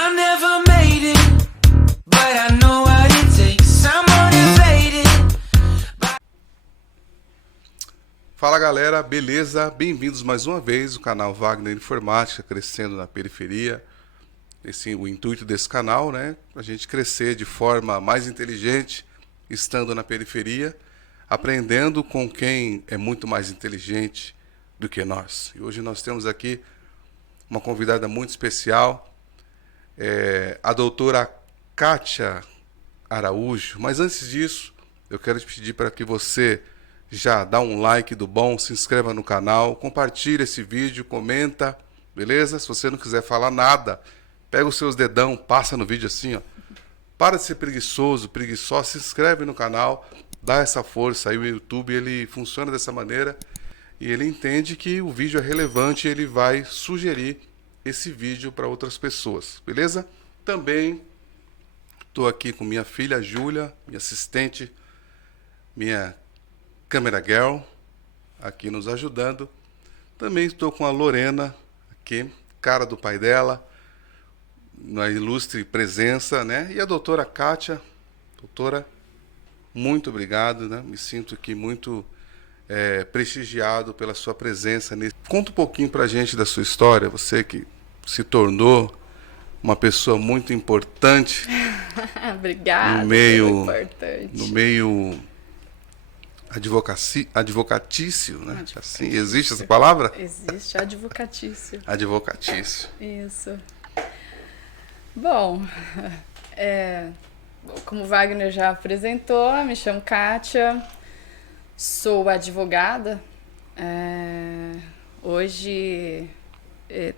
I never made it, but I know what it takes. I'm motivated. Fala galera, beleza? Bem-vindos mais uma vez ao canal Wagner Informática, crescendo na periferia. O intuito desse canal, né? A gente crescer de forma mais inteligente, estando na periferia, aprendendo com quem é muito mais inteligente do que nós. E hoje nós temos aqui uma convidada muito especial, a doutora Kátia Araújo. Mas antes disso, eu quero te pedir para que você já dá um like do bom, se inscreva no canal, compartilha esse vídeo, comenta, beleza? Se você não quiser falar nada, pega os seus dedão, passa no vídeo assim, ó. Para de ser preguiçoso, preguiçosa, se inscreve no canal, dá essa força aí. O YouTube, ele funciona dessa maneira e ele entende que o vídeo é relevante e ele vai sugerir esse vídeo para outras pessoas, beleza? Também estou aqui com minha filha Júlia, minha assistente, minha Câmera Girl, aqui nos ajudando. Também estou com a Lorena, aqui, cara do pai dela, na ilustre presença, né? E a doutora Kátia. Doutora, muito obrigado, né? Me sinto aqui muito prestigiado pela sua presença. Conta um pouquinho pra gente da sua história, você que se tornou uma pessoa muito importante Obrigada, no meio advocatício, né? Assim, existe essa palavra? Existe, advocatício. Advocatício. Isso. Bom, como o Wagner já apresentou, me chamo Kátia, sou advogada. Hoje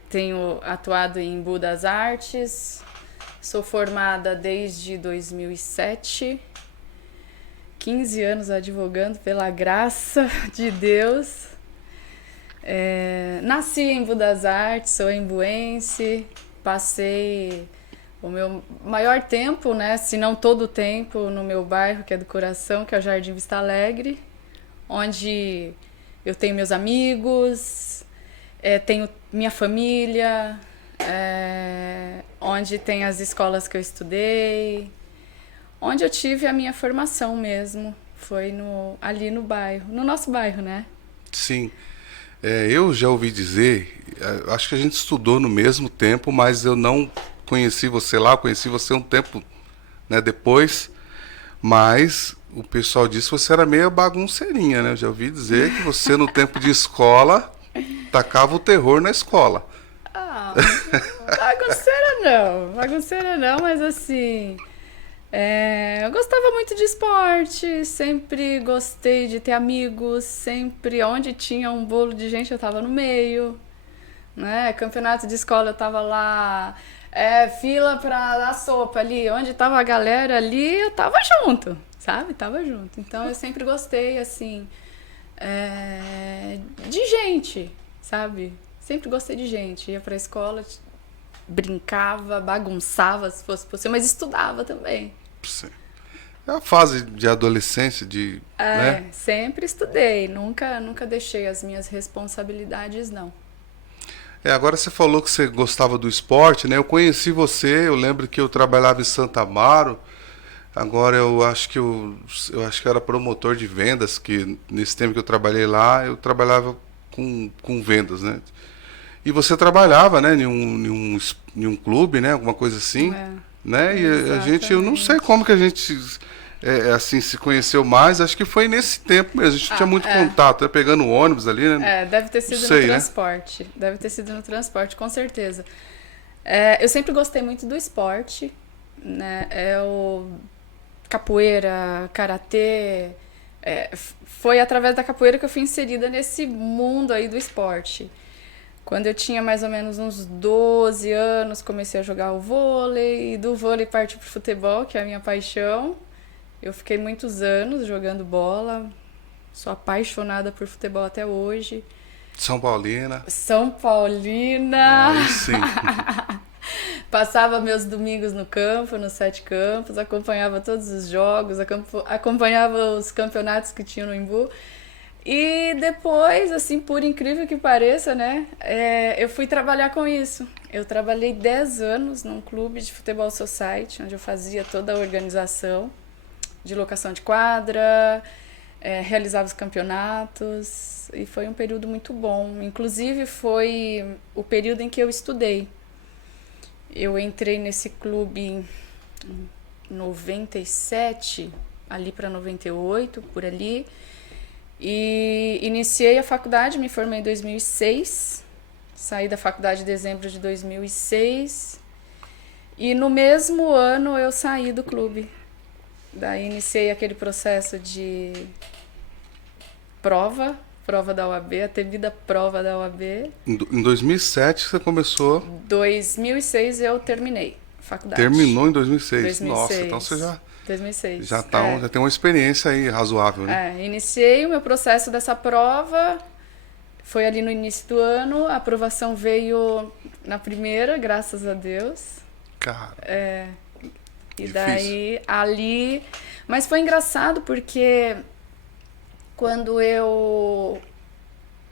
tenho atuado em Embu das Artes, sou formada desde 2007, 15 anos advogando, pela graça de Deus. Nasci em Embu das Artes, sou embuense, passei o meu maior tempo, né, se não todo o tempo, no meu bairro, que é do coração, que é o Jardim Vista Alegre, onde eu tenho meus amigos, tenho minha família, onde tem as escolas que eu estudei, onde eu tive a minha formação mesmo, foi ali no bairro, no nosso bairro, né? Sim, eu já ouvi dizer, acho que a gente estudou no mesmo tempo, mas eu não conheci você lá, conheci você um tempo, né, depois, mas o pessoal disse que você era meio bagunceirinha, né? Eu já ouvi dizer que você no tempo de escola tacava o terror na escola. Ah, bagunceira não, mas assim, eu gostava muito de esporte, sempre gostei de ter amigos, sempre onde tinha um bolo de gente eu tava no meio, né? Campeonato de escola eu tava lá, fila pra dar sopa ali, onde tava a galera ali eu tava junto, sabe? Tava junto. Então eu sempre gostei, assim, de gente, sabe? Sempre gostei de gente. Ia pra escola, brincava, bagunçava, se fosse possível, mas estudava também. Sim. É a fase de adolescência, né? Sempre estudei. Nunca deixei as minhas responsabilidades, não. Agora você falou que você gostava do esporte, né? Eu conheci você, eu lembro que eu trabalhava em Santa Amaro. Agora eu acho que eu era promotor de vendas, que nesse tempo que eu trabalhei lá, eu trabalhava com vendas, né? E você trabalhava, né, em um clube, né, alguma coisa assim, né? E eu não sei como que a gente assim se conheceu mais, acho que foi nesse tempo mesmo, a gente não tinha muito contato, pegando o ônibus ali, né? Deve ter sido no transporte, né? Deve ter sido no transporte, com certeza. Eu sempre gostei muito do esporte, né? Capoeira, karatê, foi através da capoeira que eu fui inserida nesse mundo aí do esporte. Quando eu tinha mais ou menos uns 12 anos, comecei a jogar o vôlei, e do vôlei parti pro futebol, que é a minha paixão. Eu fiquei muitos anos jogando bola, sou apaixonada por futebol até hoje. São Paulina. São Paulina! Aí sim. Passava meus domingos no campo, nos 7 campos, acompanhava todos os jogos, acompanhava os campeonatos que tinham no Embu. E depois, assim, por incrível que pareça, né, eu fui trabalhar com isso. Eu trabalhei 10 anos num clube de futebol society, onde eu fazia toda a organização de locação de quadra, realizava os campeonatos, e foi um período muito bom. Inclusive, foi o período em que eu estudei. Eu entrei nesse clube em 97, ali para 98, por ali, e iniciei a faculdade, me formei em 2006, saí da faculdade em dezembro de 2006, e no mesmo ano eu saí do clube. Daí iniciei aquele processo de prova da OAB, a temida prova da OAB. Em 2007 você começou... 2006 eu terminei a faculdade. Terminou em 2006. 2006. Nossa, então você 2006. já tem uma experiência aí razoável, né? Iniciei o meu processo dessa prova, foi ali no início do ano, a aprovação veio na primeira, graças a Deus. Cara, E difícil. daí ali... Mas foi engraçado porque quando eu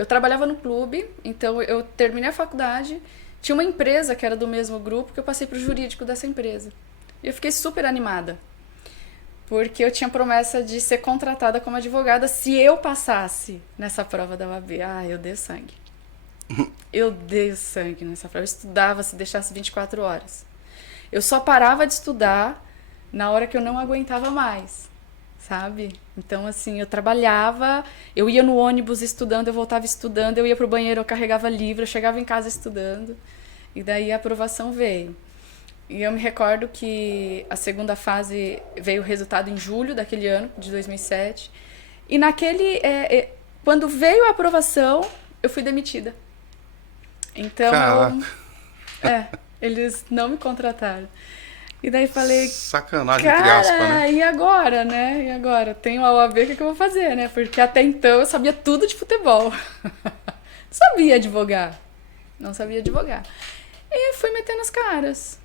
trabalhava no clube, então eu terminei a faculdade, tinha uma empresa que era do mesmo grupo que eu passei para o jurídico dessa empresa. E eu fiquei super animada, porque eu tinha promessa de ser contratada como advogada se eu passasse nessa prova da OAB. Eu dei sangue. Eu dei sangue nessa prova. Eu estudava se deixasse 24 horas. Eu só parava de estudar na hora que eu não aguentava mais, sabe? Então, assim, eu trabalhava, eu ia no ônibus estudando, eu voltava estudando, eu ia pro banheiro, eu carregava livro, eu chegava em casa estudando. E daí a aprovação veio. E eu me recordo que a segunda fase veio o resultado em julho daquele ano, de 2007. E quando veio a aprovação, eu fui demitida. Então, eles não me contrataram. E daí falei, sacanagem, entre aspas, né? e agora, né? E agora? Tenho a OAB, o que eu vou fazer, né? Porque até então eu sabia tudo de futebol. Não sabia advogar. E fui metendo as caras.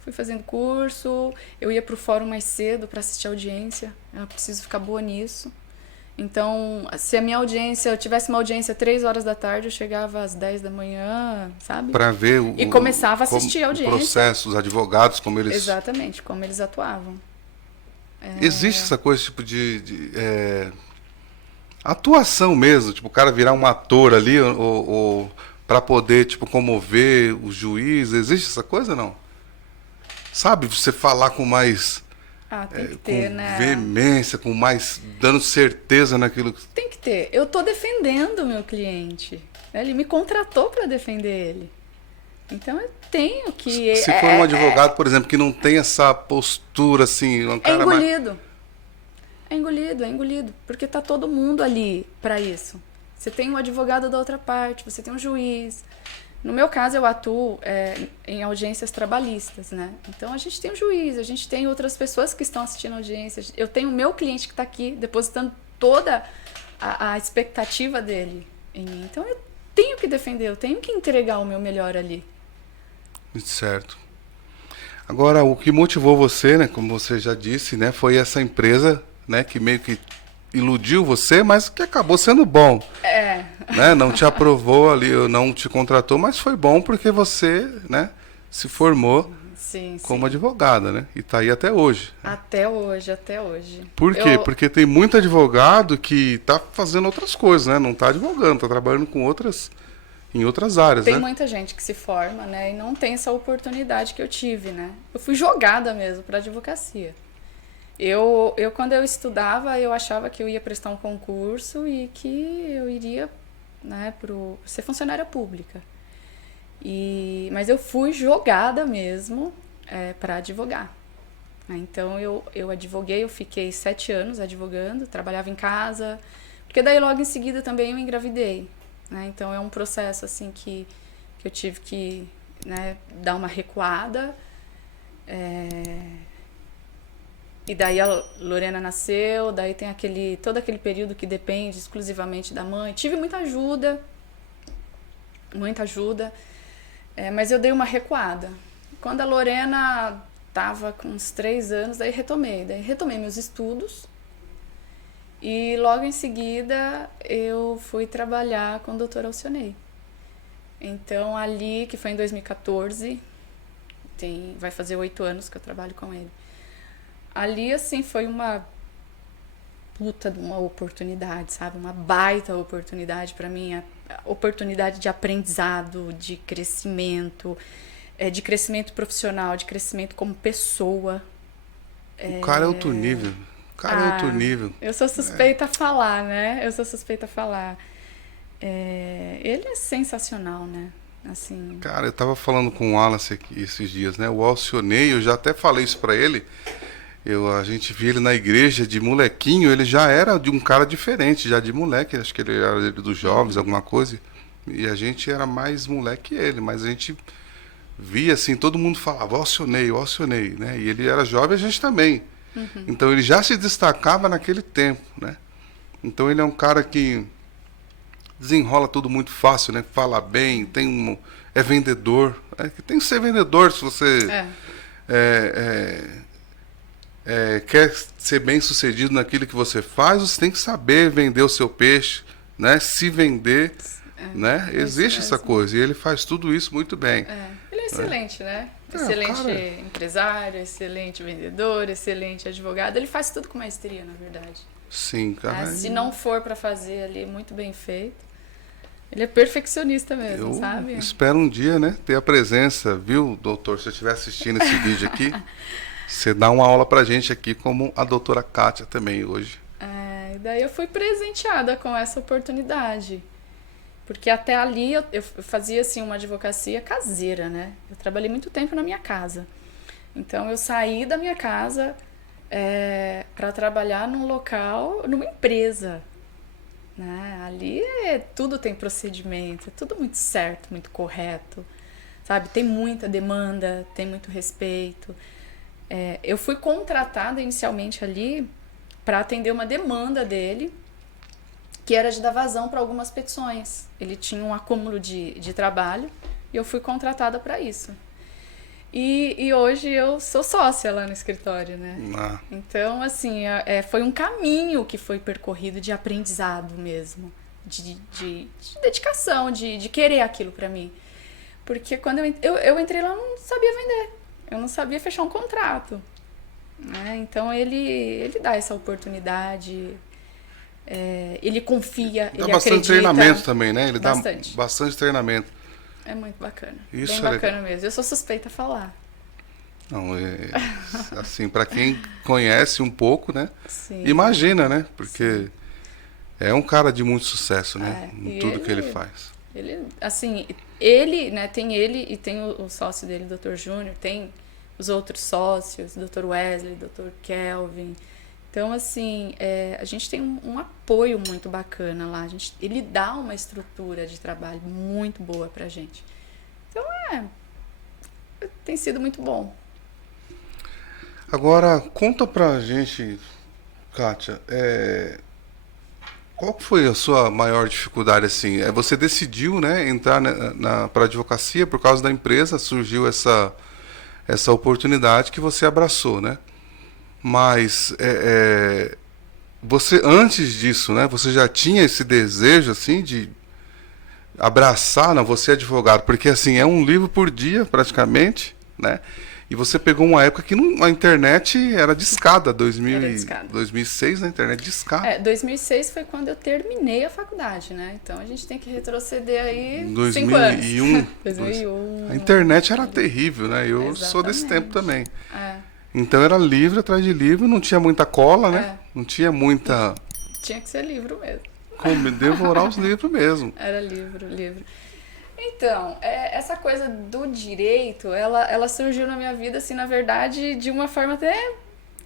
Fui fazendo curso, eu ia pro fórum mais cedo para assistir a audiência. Eu preciso ficar boa nisso. Então, se a minha audiência, eu tivesse uma audiência 3 horas da tarde, eu chegava às 10 da manhã, sabe? Para ver e começava a assistir a audiência. O processo, os advogados, como eles... Exatamente, como eles atuavam. Existe essa coisa, tipo, de atuação mesmo, tipo, o cara virar um ator ali, ou para poder, tipo, comover o juiz, existe essa coisa, não? Sabe, você falar com mais... tem que ter, com né? veemência, com mais... dando certeza naquilo que... Tem que ter. Eu tô defendendo o meu cliente. Ele me contratou para defender ele. Então eu tenho que... Se for um advogado, por exemplo, que não tem essa postura, assim... Um cara engolido. É engolido. Porque tá todo mundo ali para isso. Você tem um advogado da outra parte, você tem um juiz... No meu caso, eu atuo em audiências trabalhistas, né? Então, a gente tem um juiz, a gente tem outras pessoas que estão assistindo a audiência. Eu tenho o meu cliente que está aqui, depositando toda a expectativa dele em mim. Então, eu tenho que defender, eu tenho que entregar o meu melhor ali. Certo. Agora, o que motivou você, né? Como você já disse, né? Foi essa empresa, né? Que meio que iludiu você, mas que acabou sendo bom. Né? Não te aprovou ali, não te contratou, mas foi bom porque você, né, se formou como advogada, né? E tá aí até hoje. Até hoje. Por quê? Porque tem muito advogado que tá fazendo outras coisas, né? Não tá advogando, tá trabalhando com em outras áreas, tem né? muita gente que se forma, né, e não tem essa oportunidade que eu tive, né? Eu fui jogada mesmo para advocacia. Eu quando eu estudava, eu achava que eu ia prestar um concurso e que eu iria, né, ser funcionária pública. Mas eu fui jogada mesmo para advogar. Então eu advoguei, eu fiquei 7 anos advogando, trabalhava em casa, porque daí logo em seguida também eu engravidei. Né? Então é um processo assim que eu tive que, né, dar uma recuada. E daí a Lorena nasceu, daí tem todo aquele período que depende exclusivamente da mãe. Tive muita ajuda, mas eu dei uma recuada. Quando a Lorena estava com uns 3 anos, daí retomei meus estudos. E logo em seguida eu fui trabalhar com o Dr. Alcionei. Então, ali, que foi em 2014, vai fazer 8 anos que eu trabalho com ele. Ali, assim, foi uma puta de uma oportunidade, sabe? Uma baita oportunidade para mim, a oportunidade de aprendizado, de crescimento profissional, de crescimento como pessoa. O cara é outro nível. O cara é outro nível. Eu sou suspeita a falar, né? Eu sou suspeita a falar. Ele é sensacional, né? Assim... Cara, eu tava falando com o Wallace aqui esses dias, né? O Alcionei, eu já até falei isso pra ele. A gente via ele na igreja de molequinho, ele já era de um cara diferente, já de moleque, acho que ele era dos jovens, alguma coisa. E a gente era mais moleque que ele, mas a gente via assim, todo mundo falava, Alcionei, né? E ele era jovem, a gente também. Então ele já se destacava naquele tempo, né? Então ele é um cara que desenrola tudo muito fácil, né? Fala bem, é vendedor. Tem que ser vendedor se você quer ser bem sucedido naquilo que você faz, você tem que saber vender o seu peixe, né? Se vender, né? Existe essa coisa e ele faz tudo isso muito bem. Ele é excelente, né? Excelente empresário, excelente vendedor, excelente advogado. Ele faz tudo com maestria, na verdade. Sim, cara. Se não for para fazer ali muito bem feito, ele é perfeccionista mesmo, sabe? Espero um dia, né, ter a presença, viu, doutor? Se você estiver assistindo esse vídeo aqui, você dá uma aula pra gente aqui, como a doutora Kátia também hoje. E daí eu fui presenteada com essa oportunidade. Porque até ali eu fazia assim uma advocacia caseira, né? Eu trabalhei muito tempo na minha casa. Então eu saí da minha casa para trabalhar num local, numa empresa. Né? Ali tudo tem procedimento, é tudo muito certo, muito correto. Sabe? Tem muita demanda, tem muito respeito. Eu fui contratada inicialmente ali para atender uma demanda dele, que era de dar vazão para algumas petições. Ele tinha um acúmulo de trabalho e eu fui contratada para isso. E hoje eu sou sócia lá no escritório, né? Então, assim, foi um caminho que foi percorrido de aprendizado mesmo, de dedicação, de querer aquilo para mim. Porque quando eu entrei lá, eu não sabia vender, eu não sabia fechar um contrato. Né? Então, ele dá essa oportunidade... ele confia, ele acredita. Dá bastante treinamento também, né? Ele dá bastante treinamento. É muito bacana. Isso bem bacana mesmo. Eu sou suspeita a falar. Não, assim, para quem conhece um pouco, né? Sim. Imagina, né? Porque é um cara de muito sucesso, né? Em tudo que ele faz. Ele, né? Tem ele e tem o sócio dele, o Dr. Júnior, tem os outros sócios, Dr. Wesley, Dr. Kelvin. Então, assim, a gente tem um apoio muito bacana lá. Ele dá uma estrutura de trabalho muito boa pra gente. Então, tem sido muito bom. Agora, conta pra gente, Kátia, qual foi a sua maior dificuldade, assim? Você decidiu, né, entrar pra advocacia por causa da empresa, surgiu essa oportunidade que você abraçou, né? Mas você, antes disso, né, você já tinha esse desejo, assim, de abraçar, não, você é advogado, porque, assim, é um livro por dia, praticamente, né, e você pegou uma época que a internet era discada, 2006, na internet discada. 2006 foi quando eu terminei a faculdade, né, então a gente tem que retroceder aí 2001, 5 anos. 2001. A internet era terrível, né, eu sou desse tempo também. Então era livro atrás de livro, não tinha muita cola, né? Não tinha muita... Tinha que ser livro mesmo. Como devorar os livros mesmo. Era livro. Então, essa coisa do direito, ela surgiu na minha vida, assim, na verdade, de uma forma até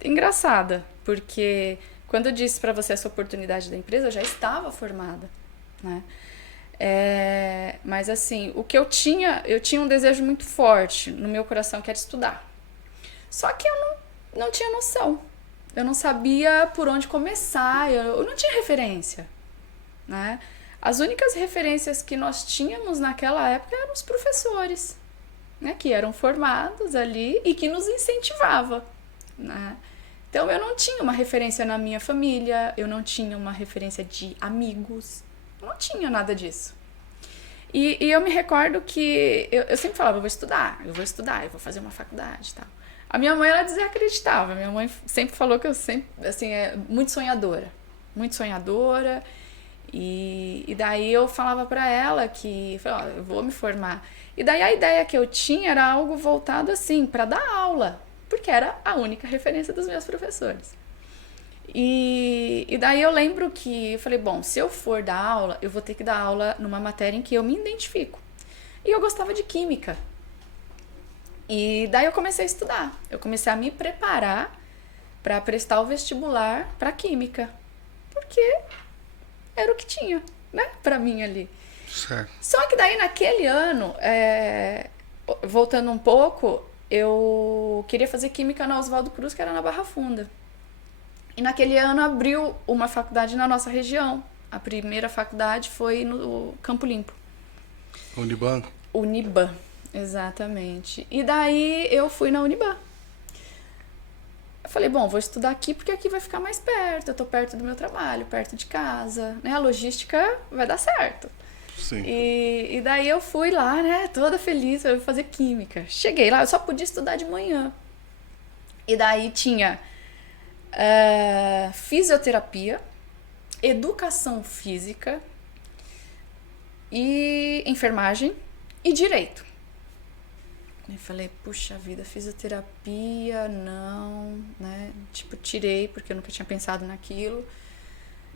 engraçada. Porque quando eu disse pra você essa oportunidade da empresa, eu já estava formada, né? Mas assim, o que eu tinha um desejo muito forte no meu coração, que era estudar. Só que eu não tinha noção. Eu não sabia por onde começar, eu não tinha referência, né? As únicas referências que nós tínhamos naquela época eram os professores, né? Que eram formados ali e que nos incentivavam, né? Então eu não tinha uma referência na minha família, eu não tinha uma referência de amigos, não tinha nada disso. E eu me recordo que eu sempre falava, eu vou estudar, eu vou fazer uma faculdade e tal. A minha mãe, ela desacreditava. Minha mãe sempre falou que eu sempre, assim, é muito sonhadora. Muito sonhadora. E daí eu falava pra ela que, falei, ó, eu vou me formar. E daí a ideia que eu tinha era algo voltado, assim, pra dar aula. Porque era a única referência dos meus professores. E daí eu lembro que eu falei, bom, se eu for dar aula, eu vou ter que dar aula numa matéria em que eu me identifico. E eu gostava de química. E daí eu comecei a estudar. Eu comecei a me preparar para prestar o vestibular para química. Porque era o que tinha, né, para mim ali. Certo. Só que daí naquele ano, voltando um pouco, eu queria fazer química na Oswaldo Cruz, que era na Barra Funda. E naquele ano abriu uma faculdade na nossa região. A primeira faculdade foi no Campo Limpo. Uniban? Uniban, exatamente. E daí eu fui na Uniban. Eu falei, bom, vou estudar aqui porque aqui vai ficar mais perto. Eu tô perto do meu trabalho, perto de casa, né? A logística vai dar certo. Sim. E daí eu fui lá, né, toda feliz, eu ia fazer química. Cheguei lá, eu só podia estudar de manhã. E daí tinha fisioterapia, educação física e enfermagem e direito. Eu falei, puxa vida, fisioterapia, não, né? Tipo, tirei porque eu nunca tinha pensado naquilo.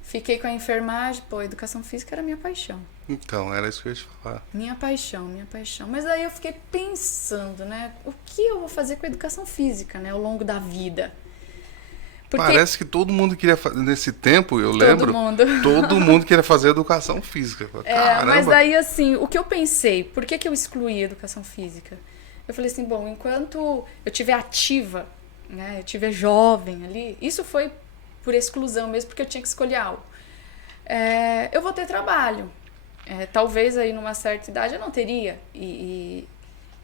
Fiquei com a enfermagem, pô, educação física era minha paixão. Então, era isso que eu ia te falar. Minha paixão. Mas daí eu fiquei pensando, né? O que eu vou fazer com a educação física, né? Ao longo da vida. Porque parece que todo mundo queria fazer, nesse tempo, eu lembro, todo mundo queria fazer educação física. Caramba. Mas daí, assim, o que eu pensei, por que eu excluí a educação física? Eu falei assim, bom, enquanto eu estiver ativa, né, eu estiver jovem ali, isso foi por exclusão mesmo, porque eu tinha que escolher algo. Eu vou ter trabalho. Talvez aí numa certa idade eu não teria. E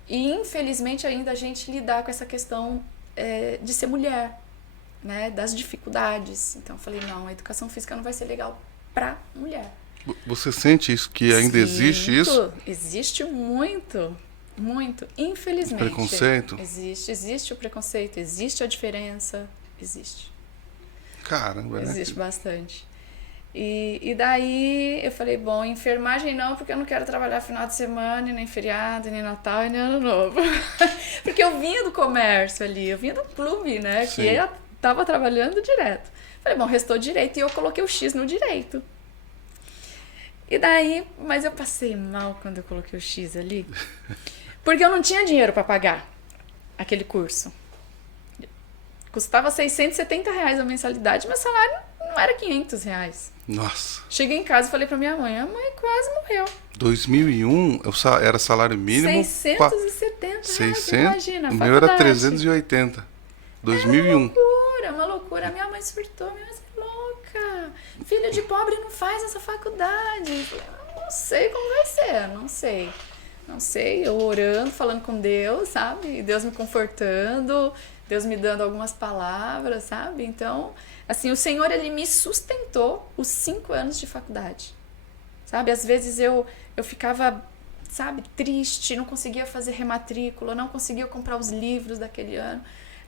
infelizmente ainda a gente lidar com essa questão de ser mulher, né, das dificuldades. Então eu falei, não, a educação física não vai ser legal pra mulher. Você sente isso, que ainda existe isso? Existe muito, muito, infelizmente. Preconceito? Existe o preconceito, existe a diferença, existe. Caramba, né? Existe bastante. E daí eu falei, bom, enfermagem não, porque eu não quero trabalhar final de semana, nem feriado, nem Natal, nem Ano Novo. Porque eu vinha do comércio ali, eu vinha do clube, né? Sim. Que eu tava trabalhando direto. Falei, bom, restou direito, e eu coloquei o X no direito. E daí, mas eu passei mal quando eu coloquei o X ali, porque eu não tinha dinheiro para pagar aquele curso. Custava R$670 a mensalidade, meu salário não era R$500. Nossa. Cheguei em casa e falei pra minha mãe, a mãe quase morreu. 2001 era salário mínimo. R$670, imagina. O meu era 380. 2001. Uma loucura. A minha mãe surtou, minha mãe é louca. Filho de pobre não faz essa faculdade. Eu falei, não sei como vai ser, não sei. Eu orando, falando com Deus, sabe? E Deus me confortando, Deus me dando algumas palavras, sabe? Então, assim, o Senhor, Ele me sustentou os 5 anos de faculdade, sabe? Às vezes eu ficava, sabe, triste, não conseguia fazer rematrícula, não conseguia comprar os livros daquele ano.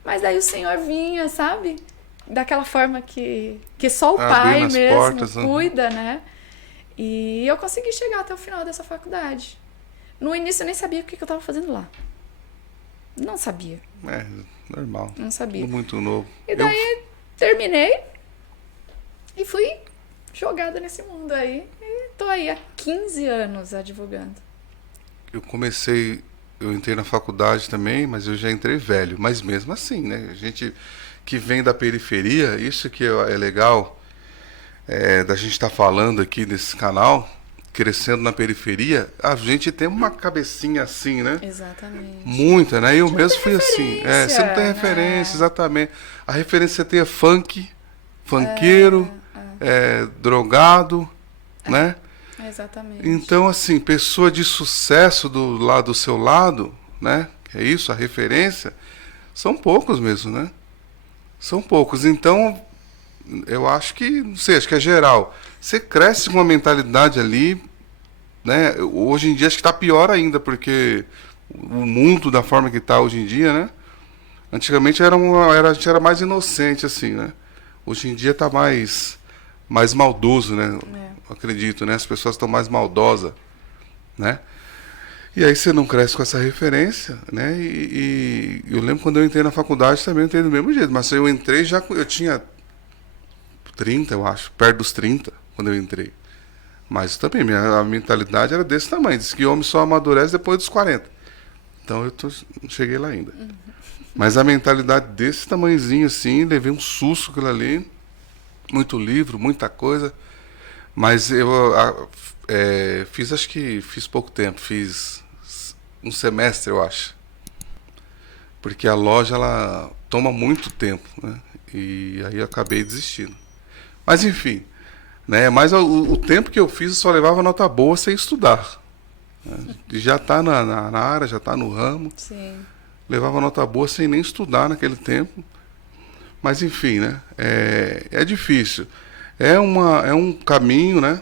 Mas daí o Senhor vinha, sabe? Daquela forma que só o Pai mesmo portas, cuida, né? E eu consegui chegar até o final dessa faculdade. No início eu nem sabia o que eu estava fazendo lá. Não sabia. Normal. Não sabia. Tudo muito novo. E daí terminei e fui jogada nesse mundo aí. E tô aí há 15 anos advogando. Eu entrei na faculdade também, mas eu já entrei velho. Mas mesmo assim, né? A gente que vem da periferia, isso que é legal da gente estar falando aqui nesse canal, crescendo na periferia, a gente tem uma cabecinha assim, né? Exatamente. Muita, né? Eu mesmo fui assim. Você não tem referência, exatamente. A referência que você tem é funk, funkeiro, drogado, né? Exatamente. Então, assim, pessoa de sucesso do seu lado, né? Que é isso, a referência, são poucos mesmo, né? São poucos. Então, eu acho que, não sei, acho que é geral. Você cresce com uma mentalidade ali né? Hoje em dia acho que está pior ainda, porque o mundo da forma que está hoje em dia, né? Antigamente a gente era mais inocente, assim, né? Hoje em dia está mais maldoso, né? Acredito, né? As pessoas estão mais maldosas, né? E aí você não cresce com essa referência, né? E eu lembro quando eu entrei na faculdade também eu entrei do mesmo jeito, mas eu entrei eu tinha 30, eu acho, perto dos 30, quando eu entrei. Mas também, a mentalidade era desse tamanho. Diz que homem só amadurece depois dos 40. Então não cheguei lá ainda. Mas a mentalidade desse tamanhozinho assim, levei um susto aquilo ali. Muito livro, muita coisa. Mas eu fiz pouco tempo. Fiz um semestre, eu acho. Porque a loja, ela toma muito tempo, né? E aí eu acabei desistindo. Mas enfim, né? Mas o tempo que eu fiz eu só levava nota boa sem estudar, né? Já está na área, já está no ramo. Sim. Levava nota boa sem nem estudar naquele tempo. Mas enfim, né? É difícil. É um caminho, né?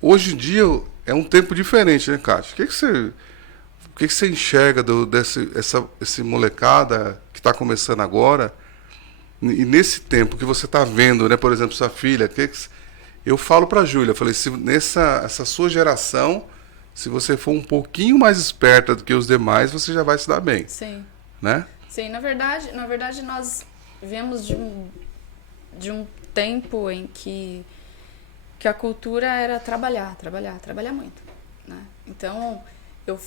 Hoje em dia é um tempo diferente, né, Cátia? O que você enxerga esse molecada que está começando agora? E nesse tempo que você está vendo, né, por exemplo, sua filha, eu falo para a Júlia, eu falei, essa sua geração, se você for um pouquinho mais esperta do que os demais, você já vai se dar bem. Sim. Né? Sim, na verdade nós viemos de um tempo em que a cultura era trabalhar muito, né? Então, eu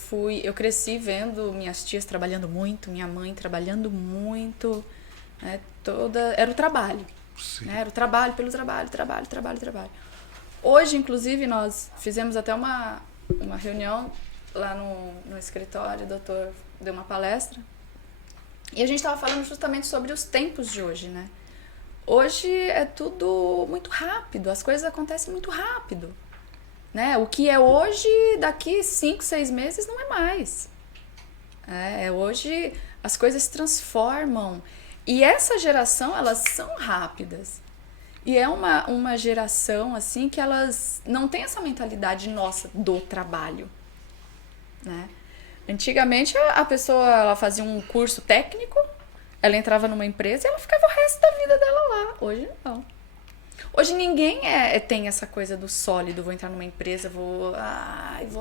cresci vendo minhas tias trabalhando muito, minha mãe trabalhando muito, né? Era o trabalho, né? Era o trabalho pelo trabalho. Hoje, inclusive, nós fizemos até uma reunião lá no escritório, o doutor deu uma palestra, e a gente estava falando justamente sobre os tempos de hoje, né? Hoje é tudo muito rápido, as coisas acontecem muito rápido, né? O que é hoje, daqui 5, 6 meses não é mais. Hoje as coisas se transformam. E essa geração, elas são rápidas. E é uma geração, assim, que elas não têm essa mentalidade nossa do trabalho, né? Antigamente, a pessoa ela fazia um curso técnico, ela entrava numa empresa e ela ficava o resto da vida dela lá. Hoje, não. Hoje ninguém tem essa coisa do sólido, vou entrar numa empresa, vou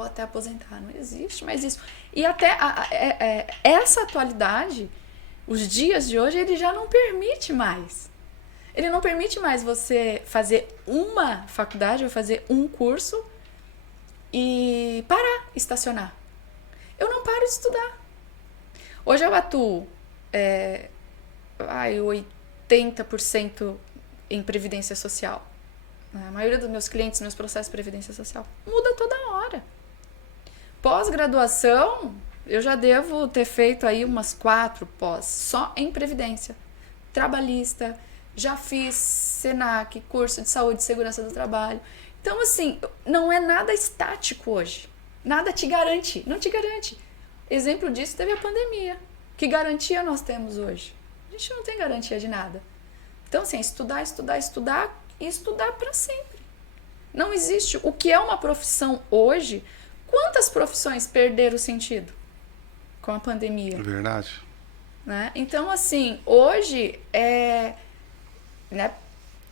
até aposentar. Não existe mais isso. E até essa atualidade, os dias de hoje, ele já não permite mais. Ele não permite mais você fazer uma faculdade ou fazer um curso e estacionar. Eu não paro de estudar. Hoje eu atuo 80% em previdência social. A maioria dos meus clientes, meus processos de previdência social, muda toda hora. Pós-graduação, eu já devo ter feito aí umas 4 pós, só em previdência. Trabalhista, já fiz SENAC, curso de saúde e segurança do trabalho. Então, assim, não é nada estático hoje. Nada te garante, não te garante. Exemplo disso teve a pandemia. Que garantia nós temos hoje? A gente não tem garantia de nada. Então, assim, estudar e estudar para sempre. Não existe. O que é uma profissão hoje, quantas profissões perderam o sentido com a pandemia? É verdade. Né? Então, assim, hoje né,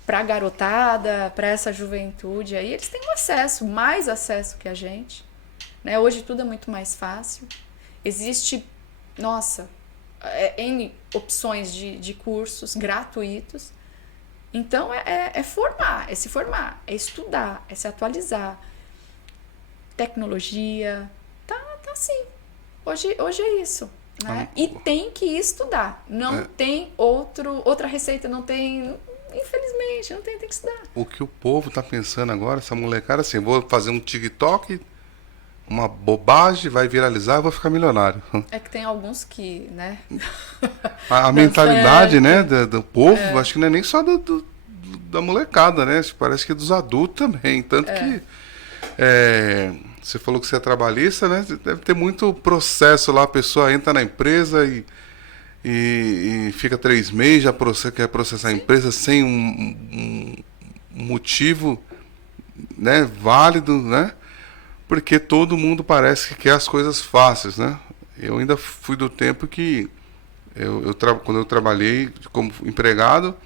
para a garotada, para essa juventude aí, eles têm mais acesso que a gente. Né? Hoje tudo é muito mais fácil. Existe, N opções de cursos gratuitos. Então, se formar, é estudar, é se atualizar. Tecnologia, tá assim. Hoje é isso. Né? E tem que estudar. Não tem outra receita, não tem... Infelizmente, não tem que estudar. O que o povo tá pensando agora, essa molecada, assim, vou fazer um TikTok, uma bobagem, vai viralizar, vou ficar milionário. É que tem alguns que, né? A mentalidade, né, do povo, acho que não é nem só da molecada, né? Parece que é dos adultos também. Tanto que você falou que você é trabalhista, né? Deve ter muito processo lá, a pessoa entra na empresa e fica 3 meses, já quer processar a empresa sem um motivo, né, válido, né? porque todo mundo parece que quer as coisas fáceis, né? Eu ainda fui do tempo que quando eu trabalhei como empregado,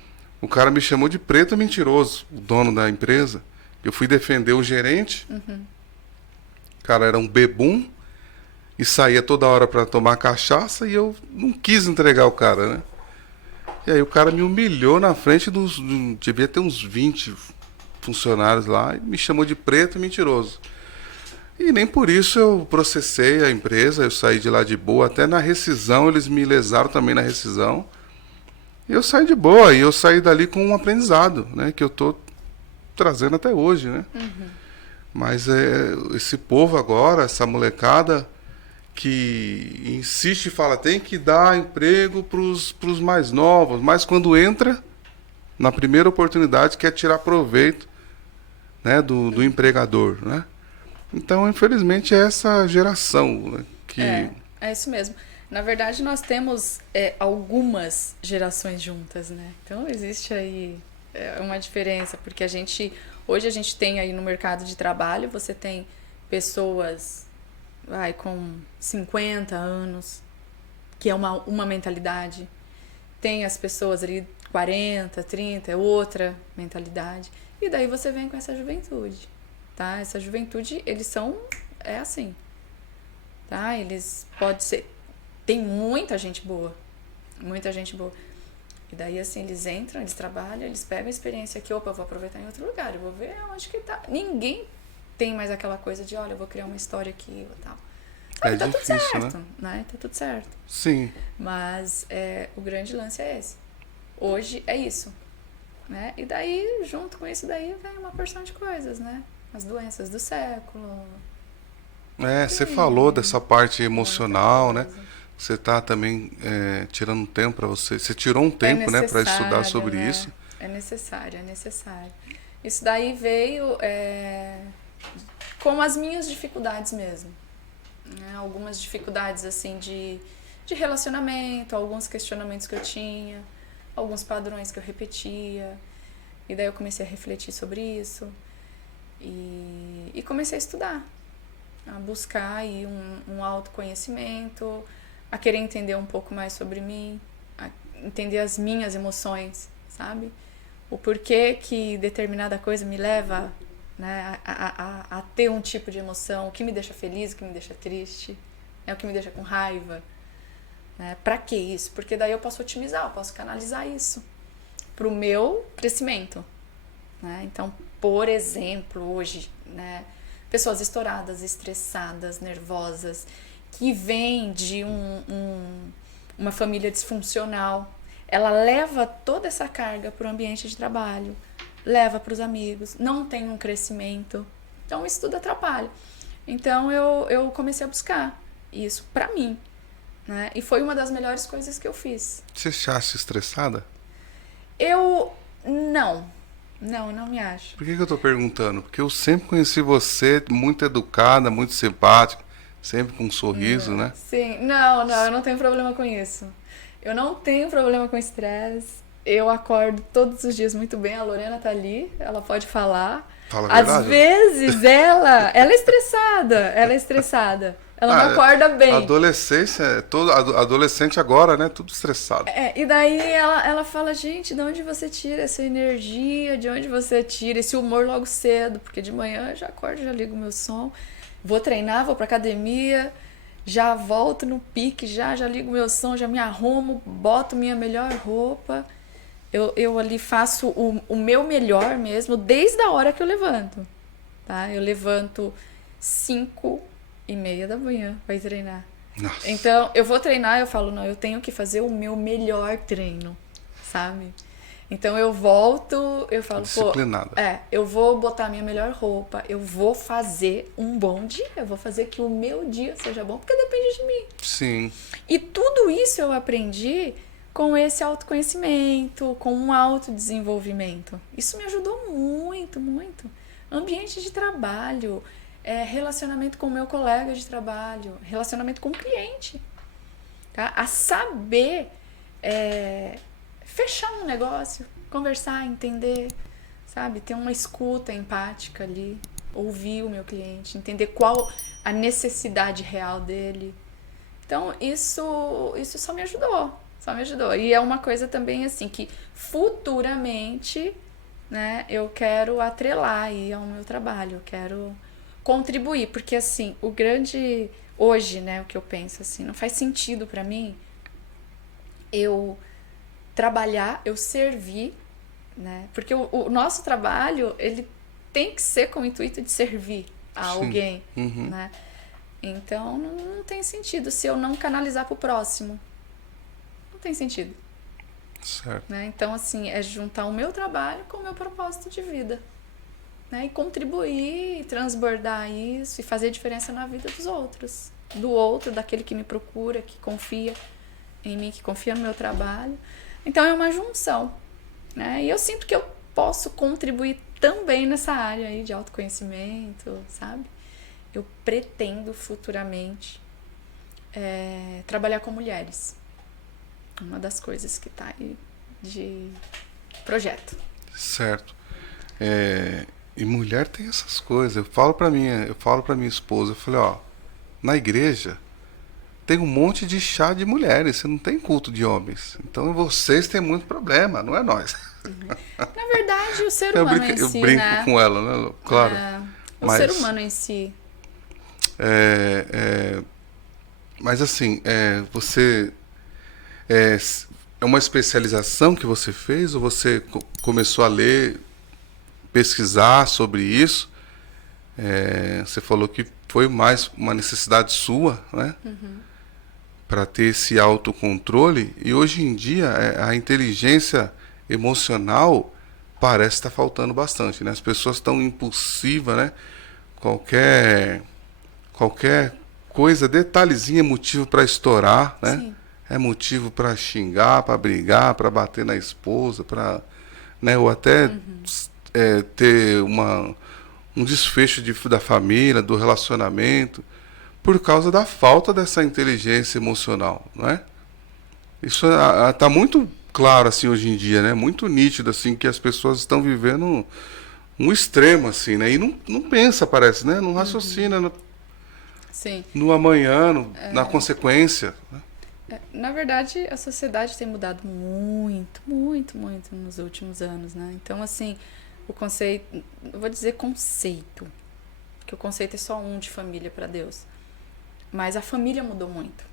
o cara me chamou de preto mentiroso, o dono da empresa. Eu fui defender o gerente, o cara era um bebum e saía toda hora para tomar cachaça e eu não quis entregar o cara, né? E aí o cara me humilhou na frente devia ter uns 20 funcionários lá e me chamou de preto mentiroso. E nem por isso eu processei a empresa, eu saí de lá de boa, até na rescisão eles me lesaram também na rescisão. E eu saí de boa, e eu saí dali com um aprendizado, né, que eu tô trazendo até hoje, né? Mas esse povo agora, essa molecada que insiste e fala, tem que dar emprego pros mais novos, mas quando entra, na primeira oportunidade, quer tirar proveito, né, do empregador, né? Então, infelizmente, é essa geração, né, que... É isso mesmo. Na verdade, nós temos algumas gerações juntas, né? Então, existe aí uma diferença, porque hoje a gente tem aí no mercado de trabalho, você tem pessoas com 50 anos, que é uma mentalidade. Tem as pessoas ali 40, 30, é outra mentalidade. E daí você vem com essa juventude, tá? Essa juventude, eles é assim, tá? Eles pode ser, tem muita gente boa, muita gente boa. E daí assim, eles entram, eles trabalham, eles pegam a experiência aqui, opa, eu vou aproveitar em outro lugar, eu vou ver onde que tá. Ninguém tem mais aquela coisa de, olha, eu vou criar uma história aqui e tal. É tá difícil, tudo certo, né? Tá tudo certo. Sim. Mas o grande lance é esse. Hoje é isso, né? E daí, junto com isso daí, vem uma porção de coisas, né? As doenças do século. Você falou dessa parte emocional, né? Você está também tirando um tempo para você. Você tirou um tempo, né, para estudar sobre isso. É necessário, é necessário. Isso daí veio com as minhas dificuldades mesmo. Né? Algumas dificuldades assim de relacionamento, alguns questionamentos que eu tinha, alguns padrões que eu repetia. E daí eu comecei a refletir sobre isso e comecei a estudar, a buscar aí um autoconhecimento, a querer entender um pouco mais sobre mim, a entender as minhas emoções, sabe? O porquê que determinada coisa me leva, né, a ter um tipo de emoção, o que me deixa feliz, o que me deixa triste, né, o que me deixa com raiva. Né? Pra que isso? Porque daí eu posso otimizar, eu posso canalizar isso pro meu crescimento. Né? Então, por exemplo, hoje, né, pessoas estouradas, estressadas, nervosas, que vêm de uma família disfuncional, ela leva toda essa carga para o ambiente de trabalho, leva para os amigos, não tem um crescimento. Então, isso tudo atrapalha. Então, eu comecei a buscar isso para mim. Né? E foi uma das melhores coisas que eu fiz. Você se acha estressada? Eu não me acho. Por que eu tô perguntando? Porque eu sempre conheci você muito educada, muito simpática, sempre com um sorriso, né? Sim, não, eu não tenho problema com isso. Eu não tenho problema com estresse. Eu acordo todos os dias muito bem. A Lorena tá ali, ela pode falar. Fala a verdade. Às vezes ela é estressada. Ela não acorda bem. Adolescência, adolescente agora, né? Tudo estressado. E daí ela fala, gente, de onde você tira essa energia? De onde você tira esse humor logo cedo? Porque de manhã eu já acordo, já ligo o meu som. Vou treinar, vou pra academia, já volto no pique, já ligo o meu som, já me arrumo, boto minha melhor roupa. Eu ali faço o meu melhor mesmo desde a hora que eu levanto. Tá? Eu levanto 5:30 da manhã para ir treinar. Nossa. Então, eu vou treinar, eu falo, não, eu tenho que fazer o meu melhor treino, sabe? Então, eu volto, eu falo, disciplinada. Eu vou botar a minha melhor roupa, eu vou fazer um bom dia, eu vou fazer que o meu dia seja bom, porque depende de mim. Sim. E tudo isso eu aprendi com esse autoconhecimento, com um autodesenvolvimento. Isso me ajudou muito, muito. Ambiente de trabalho, relacionamento com o meu colega de trabalho, relacionamento com o cliente. Tá? A saber fechar um negócio, conversar, entender, sabe? Ter uma escuta empática ali. ouvir o meu cliente, entender qual a necessidade real dele. Então, isso só me ajudou, só me ajudou. E é uma coisa também, assim, que futuramente, né, eu quero atrelar aí ao meu trabalho, eu quero contribuir, porque, assim, o grande... Hoje, né, o que eu penso, assim, não faz sentido pra mim eu trabalhar, eu servir, né, porque o nosso trabalho, ele tem que ser com o intuito de servir a Sim. alguém, Uhum. né? Então, não tem sentido se eu não canalizar pro próximo. Não tem sentido, Certo. né? Então, assim, é juntar o meu trabalho com o meu propósito de vida, né? E contribuir, transbordar isso e fazer diferença na vida dos outros. Do outro, daquele que me procura, que confia em mim, que confia no meu trabalho. Então, é uma junção, né? E eu sinto que eu posso contribuir também nessa área aí de autoconhecimento, sabe? Eu pretendo futuramente trabalhar com mulheres. Uma das coisas que tá aí de projeto. Certo. E mulher tem essas coisas. Eu falo pra minha esposa, eu falei, ó, na igreja tem um monte de chá de mulheres, você não tem culto de homens. Então vocês têm muito problema, não é nós. Na verdade, o ser humano em Eu si, brinco né? com ela, né? Claro. O Mas, ser humano em si. é, é, mas assim, você é uma especialização que você fez ou você começou a ler, pesquisar sobre isso? Você falou que foi mais uma necessidade sua, né? Para ter esse autocontrole. E hoje em dia a inteligência emocional parece estar faltando bastante, né? As pessoas estão impulsivas, né? Qualquer coisa, detalhezinho é motivo para estourar, né? Sim. É motivo para xingar, para brigar, para bater na esposa, para, né? Ou até ter um desfecho da família, do relacionamento, por causa da falta dessa inteligência emocional, não é? Isso está muito claro assim hoje em dia, né? Muito nítido assim que as pessoas estão vivendo um extremo assim, né? E não pensa, parece, né? Não raciocina Sim. no amanhã, na consequência, né? Na verdade, a sociedade tem mudado muito, muito, muito nos últimos anos, né? Então, assim, o conceito... Eu vou dizer conceito, que o conceito é só um de família para Deus. Mas a família mudou muito,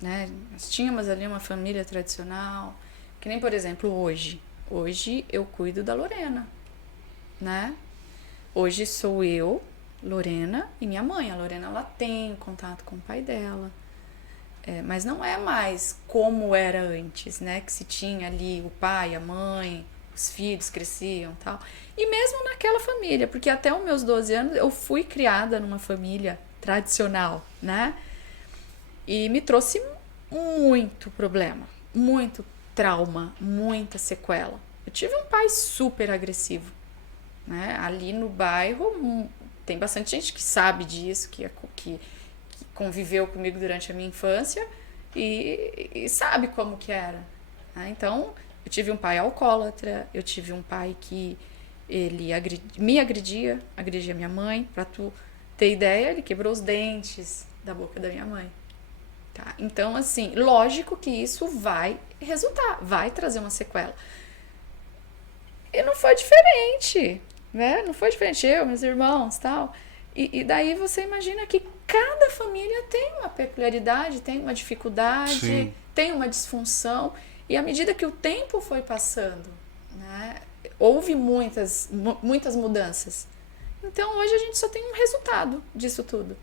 né? Nós tínhamos ali uma família tradicional, que nem, por exemplo, hoje. Hoje eu cuido da Lorena, né? Hoje sou eu, Lorena, e minha mãe. A Lorena, ela tem contato com o pai dela. Mas não é mais como era antes, né? Que se tinha ali o pai, a mãe, os filhos cresciam e tal. E mesmo naquela família, porque até os meus 12 anos eu fui criada numa família tradicional, né? E me trouxe muito problema, muito trauma, muita sequela. Eu tive um pai super agressivo, né? Ali no bairro tem bastante gente que sabe disso, que conviveu comigo durante a minha infância e sabe como que era, né? Então, eu tive um pai alcoólatra, eu tive um pai que ele me agredia minha mãe. Pra tu ter ideia, ele quebrou os dentes da boca da minha mãe. Tá? Então, assim, lógico que isso vai resultar, vai trazer uma sequela. E não foi diferente, né? Não foi diferente, eu, meus irmãos, tal. E daí você imagina que cada família tem uma peculiaridade, tem uma dificuldade, Sim. tem uma disfunção. E à medida que o tempo foi passando, né, houve muitas mudanças. Então hoje a gente só tem um resultado disso tudo.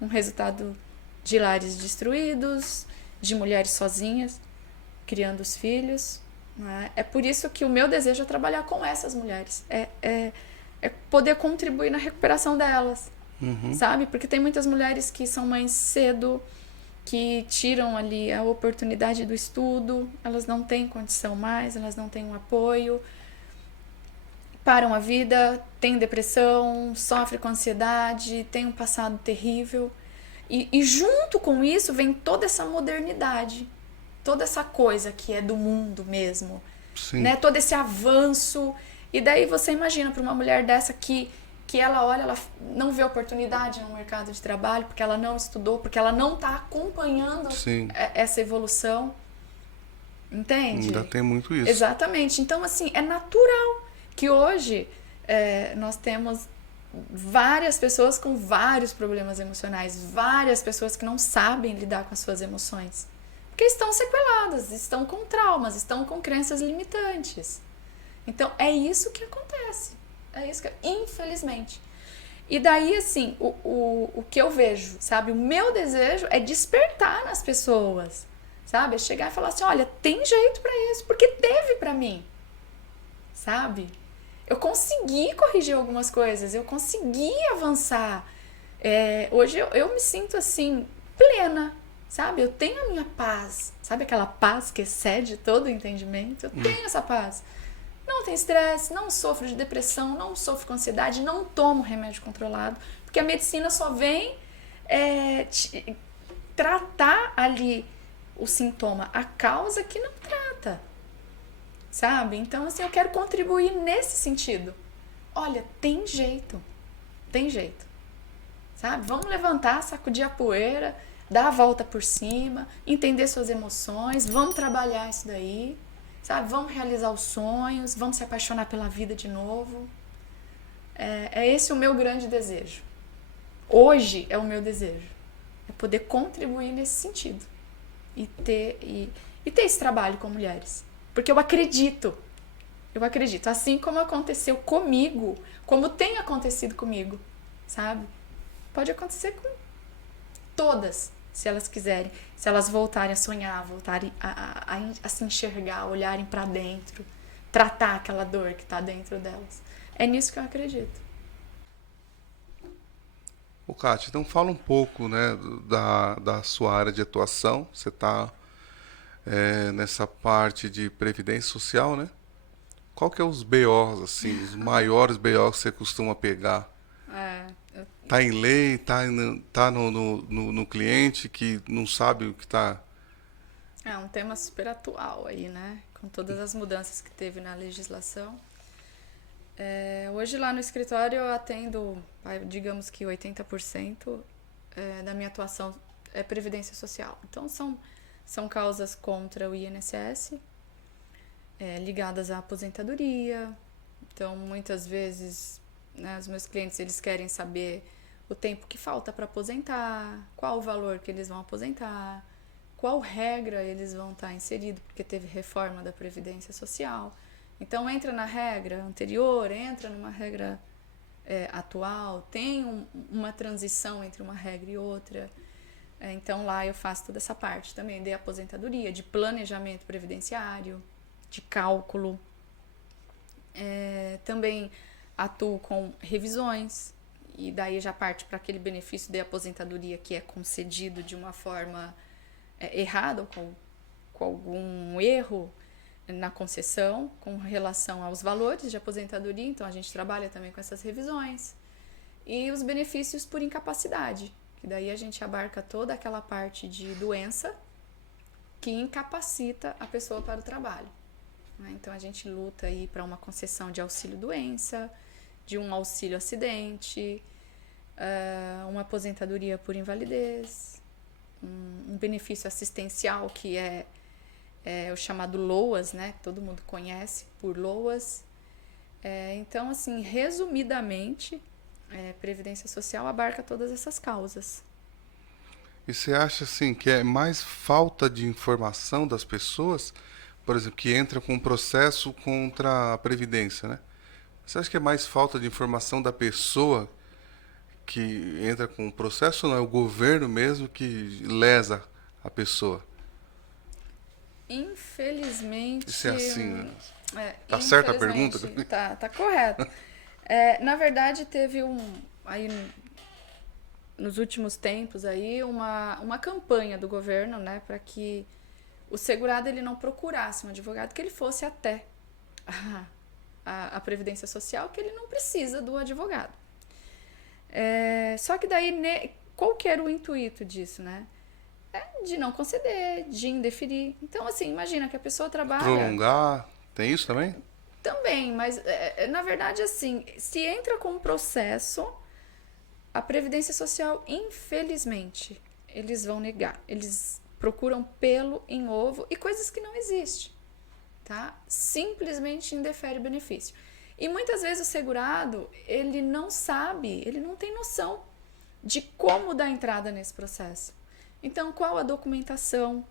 Um resultado de lares destruídos, de mulheres sozinhas, criando os filhos. Né? É por isso que o meu desejo é trabalhar com essas mulheres. É poder contribuir na recuperação delas, sabe? Porque tem muitas mulheres que são mães cedo, que tiram ali a oportunidade do estudo, elas não têm condição mais, elas não têm um apoio, param a vida, têm depressão, sofrem com ansiedade, têm um passado terrível. E junto com isso vem toda essa modernidade, toda essa coisa que é do mundo mesmo, Sim. né? Todo esse avanço. E daí você imagina para uma mulher dessa que que ela olha, ela não vê oportunidade no mercado de trabalho, porque ela não estudou, porque ela não está acompanhando Sim. essa evolução. Entende? Ainda tem muito isso. Exatamente. Então, assim, é natural que hoje nós temos várias pessoas com vários problemas emocionais, várias pessoas que não sabem lidar com as suas emoções. Porque estão sequeladas, estão com traumas, estão com crenças limitantes. Então, é isso que acontece. É isso que, infelizmente. E daí, assim, o que eu vejo, sabe? O meu desejo é despertar nas pessoas, sabe? É chegar e falar assim, olha, tem jeito pra isso, porque teve pra mim, sabe? Eu consegui corrigir algumas coisas, eu consegui avançar. Hoje eu me sinto, assim, plena, sabe? Eu tenho a minha paz, sabe aquela paz que excede todo o entendimento? Eu tenho essa paz. Não tenho estresse, não sofro de depressão, não sofro com ansiedade, não tomo remédio controlado, porque a medicina só vem tratar ali o sintoma, a causa que não trata, sabe? Então, assim, eu quero contribuir nesse sentido. Olha, tem jeito, sabe? Vamos levantar, sacudir a poeira, dar a volta por cima, entender suas emoções, vamos trabalhar isso daí. Sabe? Vamos realizar os sonhos, vamos se apaixonar pela vida de novo. É esse o meu grande desejo. Hoje é o meu desejo. É poder contribuir nesse sentido. E ter esse trabalho com mulheres. Porque eu acredito. Assim como aconteceu comigo, como tem acontecido comigo, sabe? Pode acontecer com todas. Se elas quiserem, se elas voltarem a sonhar, voltarem a se enxergar, olharem pra dentro, tratar aquela dor que tá dentro delas. É nisso que eu acredito. Ô, Kátia, então fala um pouco, né, da sua área de atuação. Você está nessa parte de previdência social, né? Qual que é os BOs, assim, os maiores BOs que você costuma pegar? Tá em lei, tá no cliente que não sabe o que tá... É um tema super atual aí, né? Com todas as mudanças que teve na legislação. Hoje lá no escritório eu atendo, digamos que 80% da minha atuação é previdência social. Então são causas contra o INSS, ligadas à aposentadoria. Então muitas vezes, né, os meus clientes eles querem saber o tempo que falta para aposentar, qual o valor que eles vão aposentar, qual regra eles vão estar inseridos, porque teve reforma da Previdência Social. Então, entra na regra anterior, entra numa regra atual, tem uma transição entre uma regra e outra. Então, lá eu faço toda essa parte também de aposentadoria, de planejamento previdenciário, de cálculo. Também atuo com revisões, e daí já parte para aquele benefício de aposentadoria que é concedido de uma forma errada, ou com algum erro na concessão com relação aos valores de aposentadoria. Então a gente trabalha também com essas revisões. E os benefícios por incapacidade, que daí a gente abarca toda aquela parte de doença que incapacita a pessoa para o trabalho. Então a gente luta aí para uma concessão de auxílio-doença, de um auxílio-acidente, uma aposentadoria por invalidez, um benefício assistencial que é o chamado LOAS, né? Todo mundo conhece por LOAS. Então, assim, resumidamente, Previdência Social abarca todas essas causas. E você acha, assim, que é mais falta de informação das pessoas, por exemplo, que entra com um processo contra a Previdência, né? Você acha que é mais falta de informação da pessoa que entra com o processo ou não? É o governo mesmo que lesa a pessoa? Infelizmente... Isso é assim, né? Tá infelizmente, certa a pergunta? Tá correto. Na verdade, teve aí, nos últimos tempos aí, uma campanha do governo, né, para que o segurado ele não procurasse um advogado, que ele fosse até a Previdência Social, que ele não precisa do advogado. Só que daí, qual que era o intuito disso, né? De não conceder, de indeferir. Então, assim, imagina que a pessoa trabalha... Prolongar, tem isso também? Também, mas na verdade, assim, se entra com um processo, a Previdência Social, infelizmente, eles vão negar. Eles procuram pelo em ovo e coisas que não existem, tá? Simplesmente indefere o benefício. E muitas vezes o segurado, ele não sabe, ele não tem noção de como dar entrada nesse processo. Então, qual a documentação?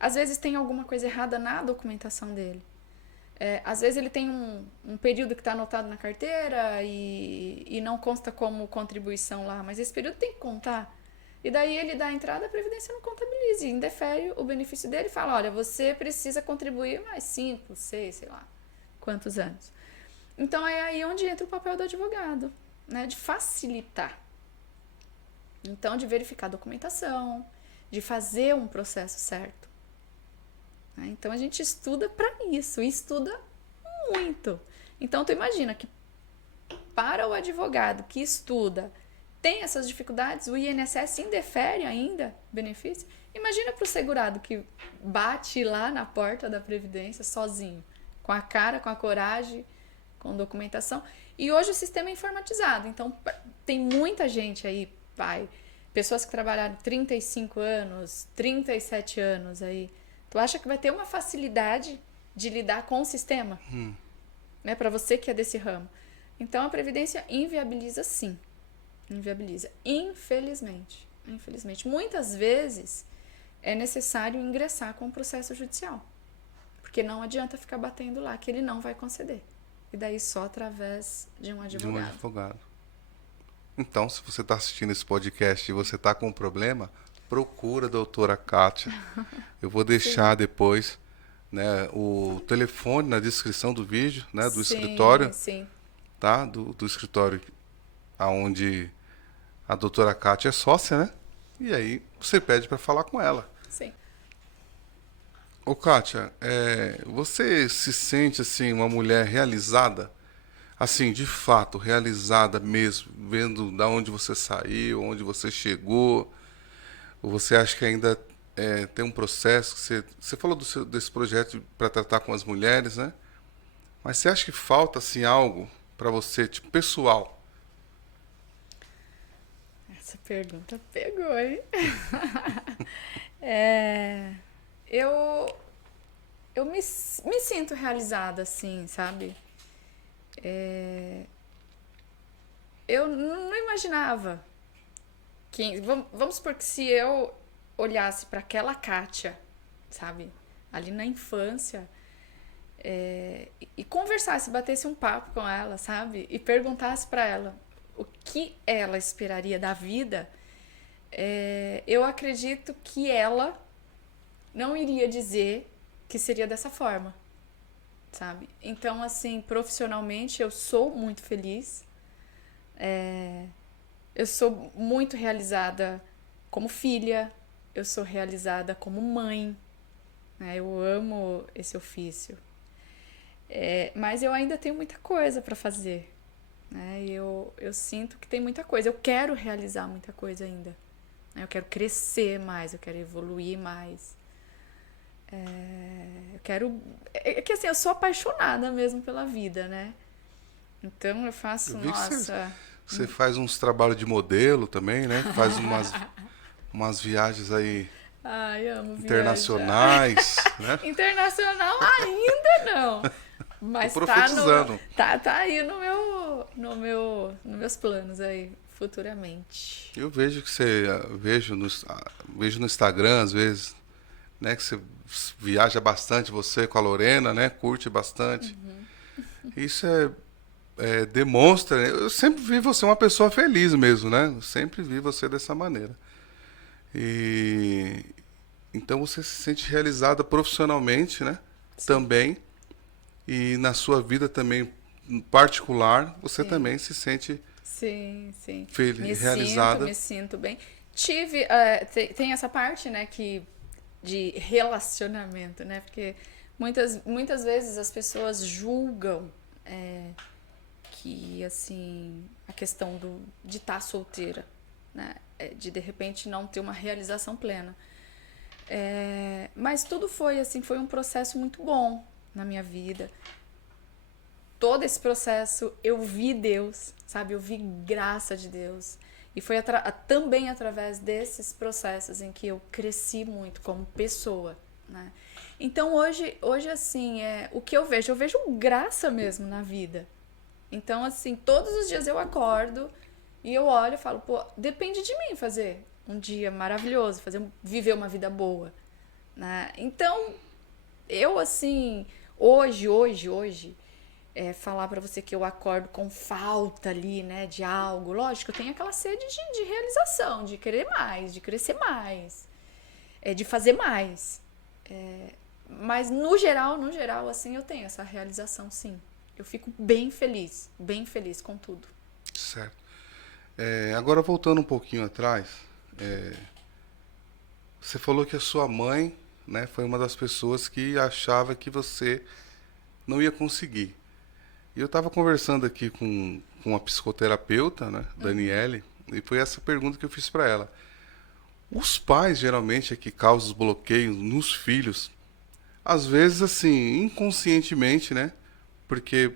Às vezes tem alguma coisa errada na documentação dele. Às vezes ele tem um período que está anotado na carteira e não consta como contribuição lá, mas esse período tem que contar. E daí ele dá a entrada, a Previdência não contabiliza, indefere o benefício dele e fala, olha, você precisa contribuir mais 5, 6, sei lá, quantos anos. Então é aí onde entra o papel do advogado, né, de facilitar. Então, de verificar a documentação, de fazer um processo certo. Então, a gente estuda para isso, e estuda muito. Então, tu imagina que para o advogado que estuda, tem essas dificuldades, o INSS indefere ainda benefício. Imagina para o segurado que bate lá na porta da Previdência sozinho, com a cara, com a coragem, com documentação. E hoje o sistema é informatizado, então tem muita gente aí, pessoas que trabalharam 35 anos, 37 anos aí. Tu acha que vai ter uma facilidade de lidar com o sistema? Né, para você que é desse ramo. Então a Previdência inviabiliza, sim. Inviabiliza. Infelizmente. Muitas vezes é necessário ingressar com o processo judicial. Porque não adianta ficar batendo lá, que ele não vai conceder. E daí só através de um advogado. De um advogado. Então, se você está assistindo esse podcast e você está com um problema, procura a doutora Kátia. Eu vou deixar depois, né, o telefone na descrição do vídeo, né, do escritório, Sim. tá? Do escritório onde a doutora Kátia é sócia, né? E aí você pede para falar com ela. Sim. Ô Kátia, você se sente assim uma mulher realizada? Assim, de fato, realizada mesmo, vendo da onde você saiu, onde você chegou? Ou você acha que ainda tem um processo? Você falou desse projeto para tratar com as mulheres, né? Mas você acha que falta assim, algo para você, tipo, pessoal? Essa pergunta pegou, hein? Eu me sinto realizada, assim, sabe? Eu não imaginava que... Vamos supor que se eu olhasse para aquela Kátia, sabe? Ali na infância, e conversasse, batesse um papo com ela, sabe? E perguntasse para ela o que ela esperaria da vida, eu acredito que ela não iria dizer que seria dessa forma, sabe? Então, assim, profissionalmente eu sou muito feliz, eu sou muito realizada como filha, eu sou realizada como mãe, né? Eu amo esse ofício, mas eu ainda tenho muita coisa para fazer, né? Eu sinto que tem muita coisa, eu quero realizar muita coisa ainda, né? Eu quero crescer mais, eu quero evoluir mais. Eu quero... que assim, eu sou apaixonada mesmo pela vida, né? Então eu faço, nossa... Você faz uns trabalhos de modelo também, né? Faz umas viagens aí Ai, amo internacionais, né? Internacional ainda não. Mas Tô profetizando. Tá aí nos meus planos aí, futuramente. Eu vejo que você... Vejo no Instagram, às vezes, né? Que você viaja bastante, você com a Lorena, né? Curte bastante. Isso demonstra... Eu sempre vi você uma pessoa feliz mesmo, né? Eu sempre vi você dessa maneira. E... Então você se sente realizada profissionalmente, né? Sim. Também. E na sua vida também, em particular, você também se sente... Sim. Realizada. Me sinto bem. Tem essa parte, né, de relacionamento, né? Porque muitas vezes as pessoas julgam que, assim, a questão de estar solteira, né? De repente não ter uma realização plena. Mas tudo foi um processo muito bom na minha vida. todo esse processo eu vi Deus, sabe? Eu vi graça de Deus. E foi também através desses processos em que eu cresci muito como pessoa, né? Então hoje assim, o que eu vejo graça mesmo na vida. Então, assim, todos os dias eu acordo e eu olho e falo, pô, depende de mim fazer um dia maravilhoso, viver uma vida boa, né? Então, eu, assim, hoje, falar pra você que eu acordo com falta ali, né, de algo, lógico, eu tenho aquela sede de realização, de querer mais, de crescer mais, de fazer mais. Mas no geral, assim, eu tenho essa realização, sim. Eu fico bem feliz com tudo. Certo. Agora voltando um pouquinho atrás, você falou que a sua mãe, né, foi uma das pessoas que achava que você não ia conseguir. E eu estava conversando aqui com a psicoterapeuta, né, Daniele, e foi essa pergunta que eu fiz para ela. Os pais geralmente é que causam os bloqueios nos filhos, às vezes assim, inconscientemente, né? Porque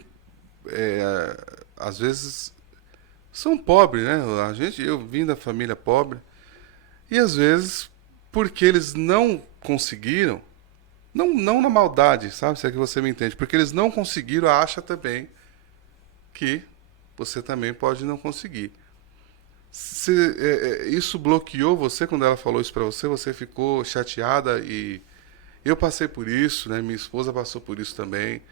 às vezes são pobres, né? Eu vim da família pobre, e às vezes porque eles não conseguiram, não na maldade, sabe? Se é que você me entende, porque eles não conseguiram, acha também que você também pode não conseguir. Isso bloqueou você quando ela falou isso pra você? Você ficou chateada? E eu passei por isso, né? Minha esposa passou por isso também.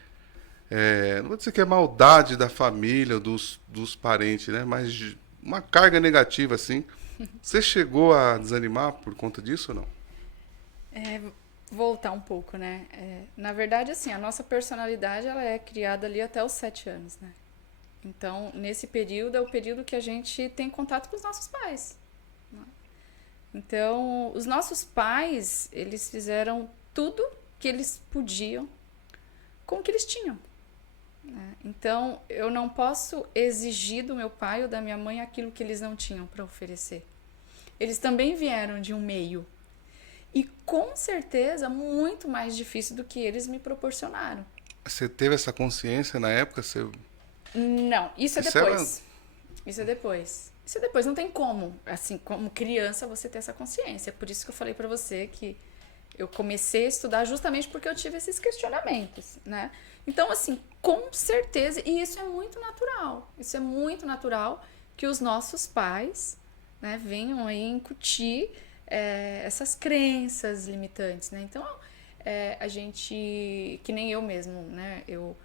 Não vou dizer que é maldade da família, dos parentes, né? Mas uma carga negativa, assim. Você chegou a desanimar por conta disso ou não? Voltar um pouco, né? Na verdade, assim, a nossa personalidade ela é criada ali até os 7 anos, né? Então, nesse período é o período que a gente tem contato com os nossos pais, né? Então, os nossos pais, eles fizeram tudo que eles podiam com o que eles tinham, né? Então, eu não posso exigir do meu pai ou da minha mãe aquilo que eles não tinham para oferecer. Eles também vieram de um meio. E com certeza muito mais difícil do que eles me proporcionaram. Você teve essa consciência na época? Não, isso é depois. Isso é depois. Isso é depois, não tem como. Assim, como criança, você ter essa consciência. Por isso que eu falei pra você que eu comecei a estudar justamente porque eu tive esses questionamentos, né? Então, assim, com certeza, e isso é muito natural. Isso é muito natural que os nossos pais, né, venham aí incutir essas crenças limitantes, né? Então, a gente, que nem eu mesmo, né? Eu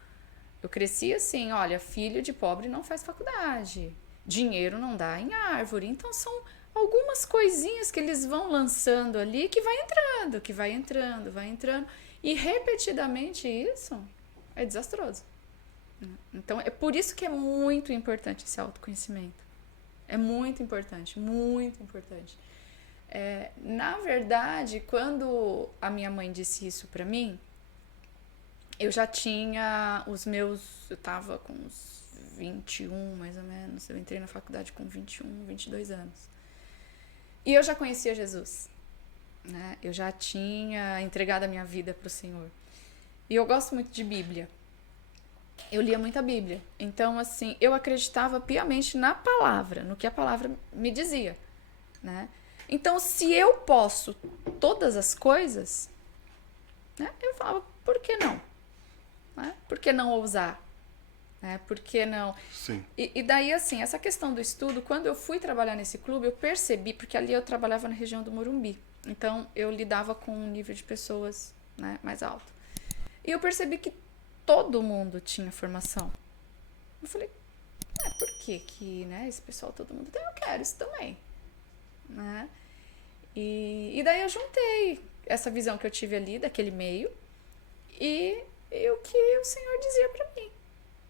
cresci assim, olha, filho de pobre não faz faculdade, dinheiro não dá em árvore. Então são algumas coisinhas que eles vão lançando ali que vai entrando. E repetidamente isso é desastroso. Então é por isso que é muito importante esse autoconhecimento. É muito importante, muito importante. Na verdade, quando a minha mãe disse isso pra mim, eu já tinha eu tava com uns 21, mais ou menos. Eu entrei na faculdade com 21, 22 anos. E eu já conhecia Jesus, né? Eu já tinha entregado a minha vida pro Senhor. E eu gosto muito de Bíblia. Eu lia muita Bíblia. Então, assim, eu acreditava piamente na palavra, no que a palavra me dizia, né? Então, se eu posso todas as coisas, né? Eu falava, por que não? Né? Por que não ousar? Né? Por que não? Sim. E daí, assim, essa questão do estudo, quando eu fui trabalhar nesse clube, eu percebi, porque ali eu trabalhava na região do Morumbi, então eu lidava com um nível de pessoas, né, mais alto. E eu percebi que todo mundo tinha formação. Eu falei, por que né, esse pessoal, todo mundo tem? Eu quero isso também. Né? E daí eu juntei essa visão que eu tive ali, daquele meio, e o que o Senhor dizia pra mim.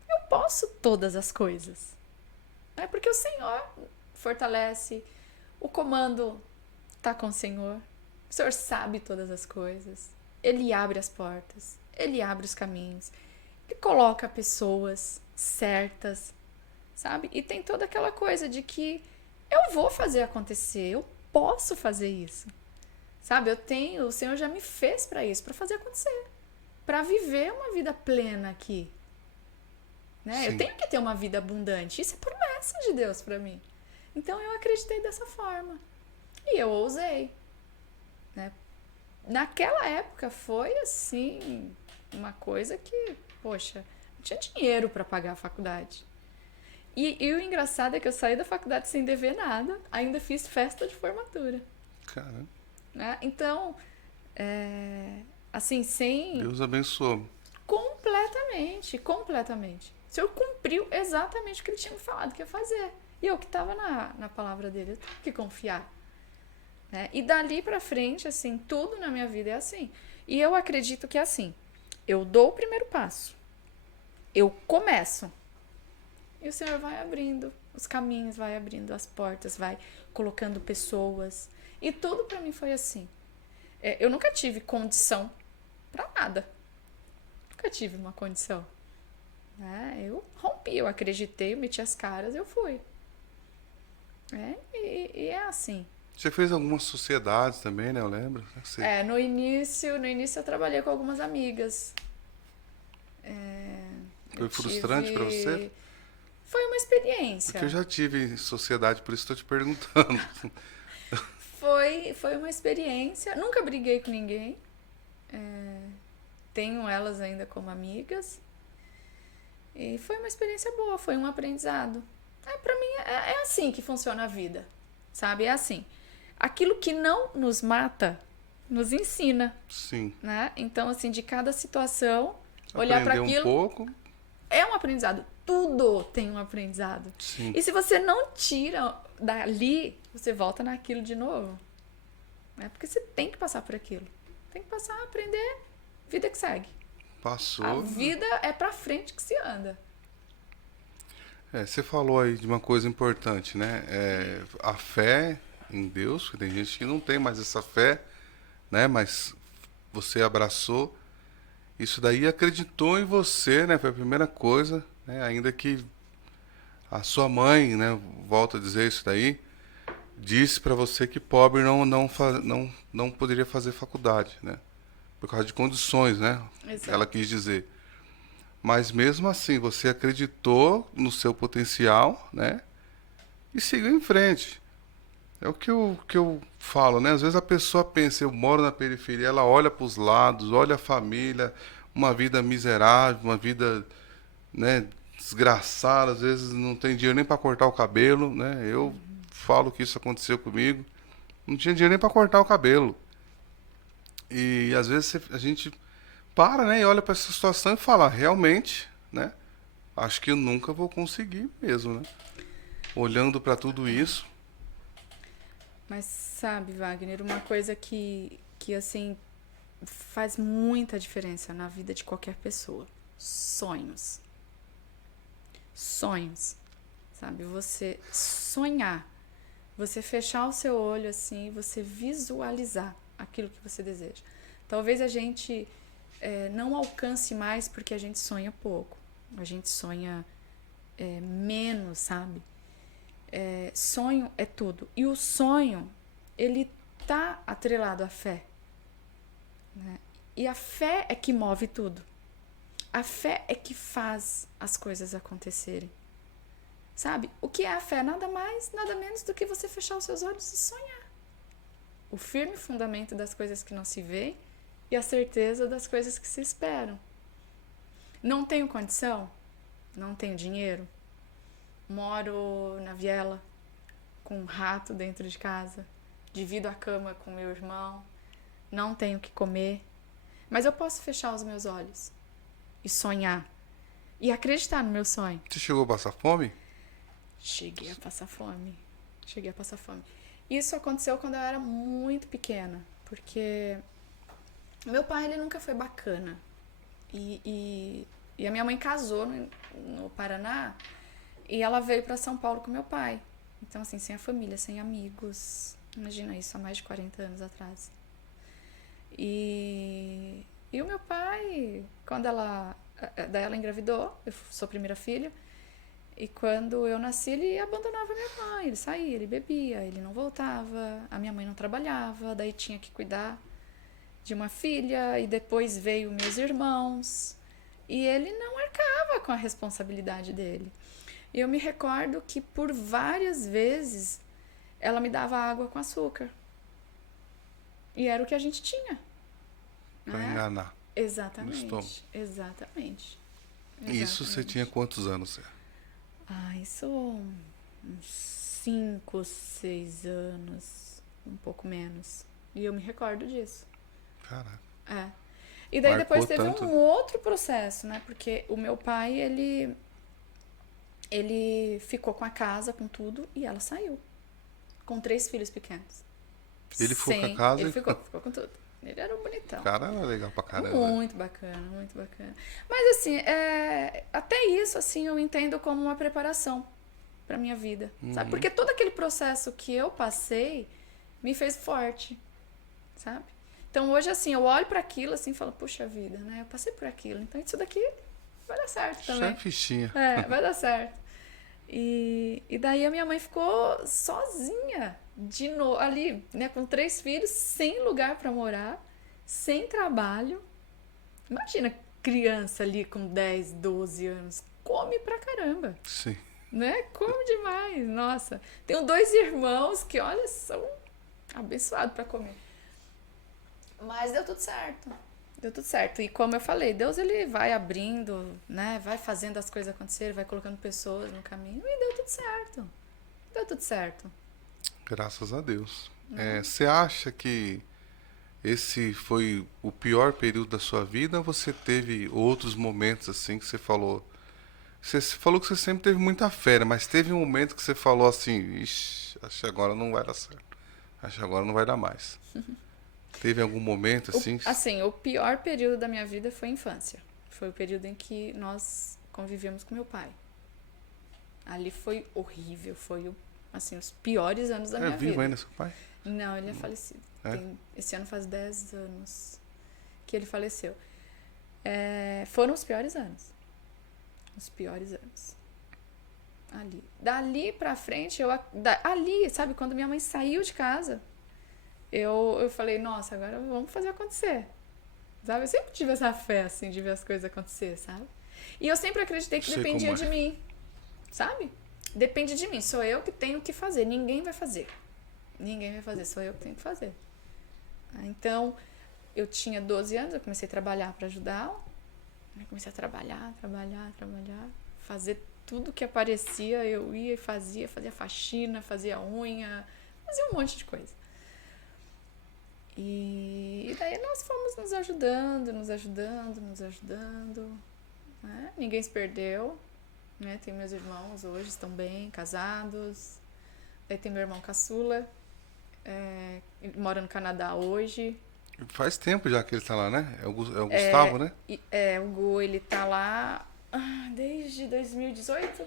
Eu posso todas as coisas. É porque o Senhor fortalece, o comando tá com o Senhor sabe todas as coisas, Ele abre as portas, Ele abre os caminhos, Ele coloca pessoas certas, sabe? E tem toda aquela coisa de que eu vou fazer acontecer, eu posso fazer isso, sabe? O Senhor já me fez pra isso, pra fazer acontecer, pra viver uma vida plena aqui. né? Sim. Eu tenho que ter uma vida abundante. Isso é promessa de Deus pra mim. Então eu acreditei dessa forma. E eu ousei, né? Naquela época foi assim, uma coisa que, poxa, não tinha dinheiro pra pagar a faculdade. E o engraçado é que eu saí da faculdade sem dever nada, ainda fiz festa de formatura, Caramba, né? Então, assim, sem... Deus abençoou. Completamente. O Senhor cumpriu exatamente o que ele tinha me falado que ia fazer. E eu que estava na palavra dele, eu tenho que confiar. Né? E dali pra frente, assim, tudo na minha vida é assim. E eu acredito que é assim. Eu dou o primeiro passo. Eu começo. E o Senhor vai abrindo os caminhos, vai abrindo as portas, vai colocando pessoas. E tudo pra mim foi assim. Eu nunca tive condição pra nada. Nunca tive uma condição. Né? Eu rompi, eu acreditei, eu meti as caras, eu fui. E é assim. Você fez algumas sociedades também, né? Eu lembro. Você... No início eu trabalhei com algumas amigas. Foi Eu frustrante pra você? Foi uma experiência. Porque eu já tive sociedade, por isso estou te perguntando. Foi uma experiência. Nunca briguei com ninguém. Tenho elas ainda como amigas. E foi uma experiência boa, foi um aprendizado. Pra mim é assim que funciona a vida. Sabe? É assim. Aquilo que não nos mata, nos ensina. Sim. Né? Então, assim, de cada situação, olhar para Aprender aquilo um pouco. é um aprendizado. Tudo tem um aprendizado. Sim. E se você não tira dali, você volta naquilo de novo. Né? Porque você tem que passar por aquilo. Tem que passar, aprender, vida que segue. Passou. A vida é pra frente que se anda. Você falou aí de uma coisa importante, né? A fé em Deus, porque tem gente que não tem mais essa fé, né? Mas você abraçou isso daí, acreditou em você, né? Foi a primeira coisa, né? Ainda que a sua mãe, né? Volto a dizer isso daí, disse para você que pobre não poderia fazer faculdade, né? Por causa de condições, né? Exato. Ela quis dizer. Mas mesmo assim, você acreditou no seu potencial, né? E seguiu em frente. É o que eu falo, né? Às vezes a pessoa pensa, eu moro na periferia, ela olha para os lados, olha a família, uma vida miserável, uma vida, né, desgraçada, às vezes não tem dinheiro nem para cortar o cabelo, né? Eu falo que isso aconteceu comigo. Não tinha dinheiro nem para cortar o cabelo. E às vezes a gente para, né, e olha para essa situação e fala, realmente, né? Acho que eu nunca vou conseguir mesmo, né? Olhando para tudo isso. Mas sabe, Wagner, uma coisa que assim faz muita diferença na vida de qualquer pessoa. Sonhos. Sonhos. Sabe, você sonhar. Você fechar o seu olho assim e você visualizar aquilo que você deseja. Talvez a gente não alcance mais porque a gente sonha pouco. A gente sonha menos, sabe? Sonho é tudo. E o sonho, ele tá atrelado à fé. Né? E a fé é que move tudo. A fé é que faz as coisas acontecerem. Sabe? O que é a fé? Nada mais, nada menos do que você fechar os seus olhos e sonhar. O firme fundamento das coisas que não se vê e a certeza das coisas que se esperam. Não tenho condição? Não tenho dinheiro? Moro na viela, com um rato dentro de casa, divido a cama com meu irmão, não tenho o que comer, mas eu posso fechar os meus olhos e sonhar e acreditar no meu sonho. Você chegou a passar fome? Cheguei a passar fome. Isso aconteceu quando eu era muito pequena, porque meu pai ele nunca foi bacana e a minha mãe casou no Paraná. E ela veio para São Paulo com meu pai. Então, assim, sem a família, sem amigos. Imagina isso, há mais de 40 anos atrás. E o meu pai, daí ela engravidou, eu sou a primeira filha. E quando eu nasci, ele abandonava minha mãe. Ele saía, ele bebia, ele não voltava. A minha mãe não trabalhava, daí tinha que cuidar de uma filha. E depois veio meus irmãos. E ele não arcava com a responsabilidade dele. E eu me recordo que por várias vezes ela me dava água com açúcar. E era o que a gente tinha. Pra né? enganar. No estômago. Exatamente. Exatamente. Isso você tinha quantos anos? Zé? Ah, isso uns 5, 6 anos, um pouco menos. E eu me recordo disso. Caraca. É. E daí Marcou depois teve tanto. um outro processo, né? Porque o meu pai, ele ficou com a casa, com tudo, e ela saiu. Com 3 filhos pequenos. Ele ficou com a casa Ele e- ficou com tudo. Ele era um bonitão. O cara era legal pra caramba. Muito bacana, muito bacana. Mas assim, até isso assim eu entendo como uma preparação pra minha vida, sabe? Porque todo aquele processo que eu passei me fez forte, sabe? Então hoje assim, eu olho pra aquilo assim e falo, puxa vida, né? Eu passei por aquilo, então isso daqui vai dar certo Só também. é fichinha. Vai dar certo. E daí a minha mãe ficou sozinha, de novo, ali, né, com 3 filhos, sem lugar pra morar, sem trabalho. Imagina criança ali com 10, 12 anos, come pra caramba, Sim. né? Come demais, nossa. Tenho 2 irmãos que, olha, são abençoados pra comer. Mas deu tudo certo. Deu tudo certo. E como eu falei, Deus ele vai abrindo, né? Vai fazendo as coisas acontecerem, vai colocando pessoas no caminho e deu tudo certo. Deu tudo certo. Graças a Deus. Você acha que esse foi o pior período da sua vida ou você teve outros momentos assim que você falou? Você falou que você sempre teve muita fé, né? Mas teve um momento que você falou assim, ixi, acho que agora não vai dar certo. Acho que agora não vai dar mais. Teve algum momento assim? Assim, o pior período da minha vida foi a infância. Foi o período em que nós convivemos com meu pai. Ali foi horrível, foi assim, os piores anos da É minha vivo vida. ainda seu pai? Não, ele é falecido. É? Esse ano faz 10 anos que ele faleceu. Foram os piores anos. Os piores anos. Ali. Dali pra frente, ali, sabe, quando minha mãe saiu de casa, eu falei, nossa, agora vamos fazer acontecer. Sabe? Eu sempre tive essa fé, assim, de ver as coisas acontecer, sabe? E eu sempre acreditei que Sei dependia como é. de mim, sabe? Depende de mim, sou eu que tenho que fazer, ninguém vai fazer. Ninguém vai fazer, sou eu que tenho que fazer. Então, eu tinha 12 anos, eu comecei a trabalhar para ajudá-la. Eu comecei a trabalhar, fazer tudo que aparecia, eu ia e fazia faxina, fazia unha, fazia um monte de coisa. E daí nós fomos nos ajudando. Né? Ninguém se perdeu. Né? Tem meus irmãos hoje, estão bem, casados. Daí tem meu irmão caçula, ele mora no Canadá hoje. Faz tempo já que ele tá lá, né? É o Gustavo, né? O Gu, ele tá lá desde 2018?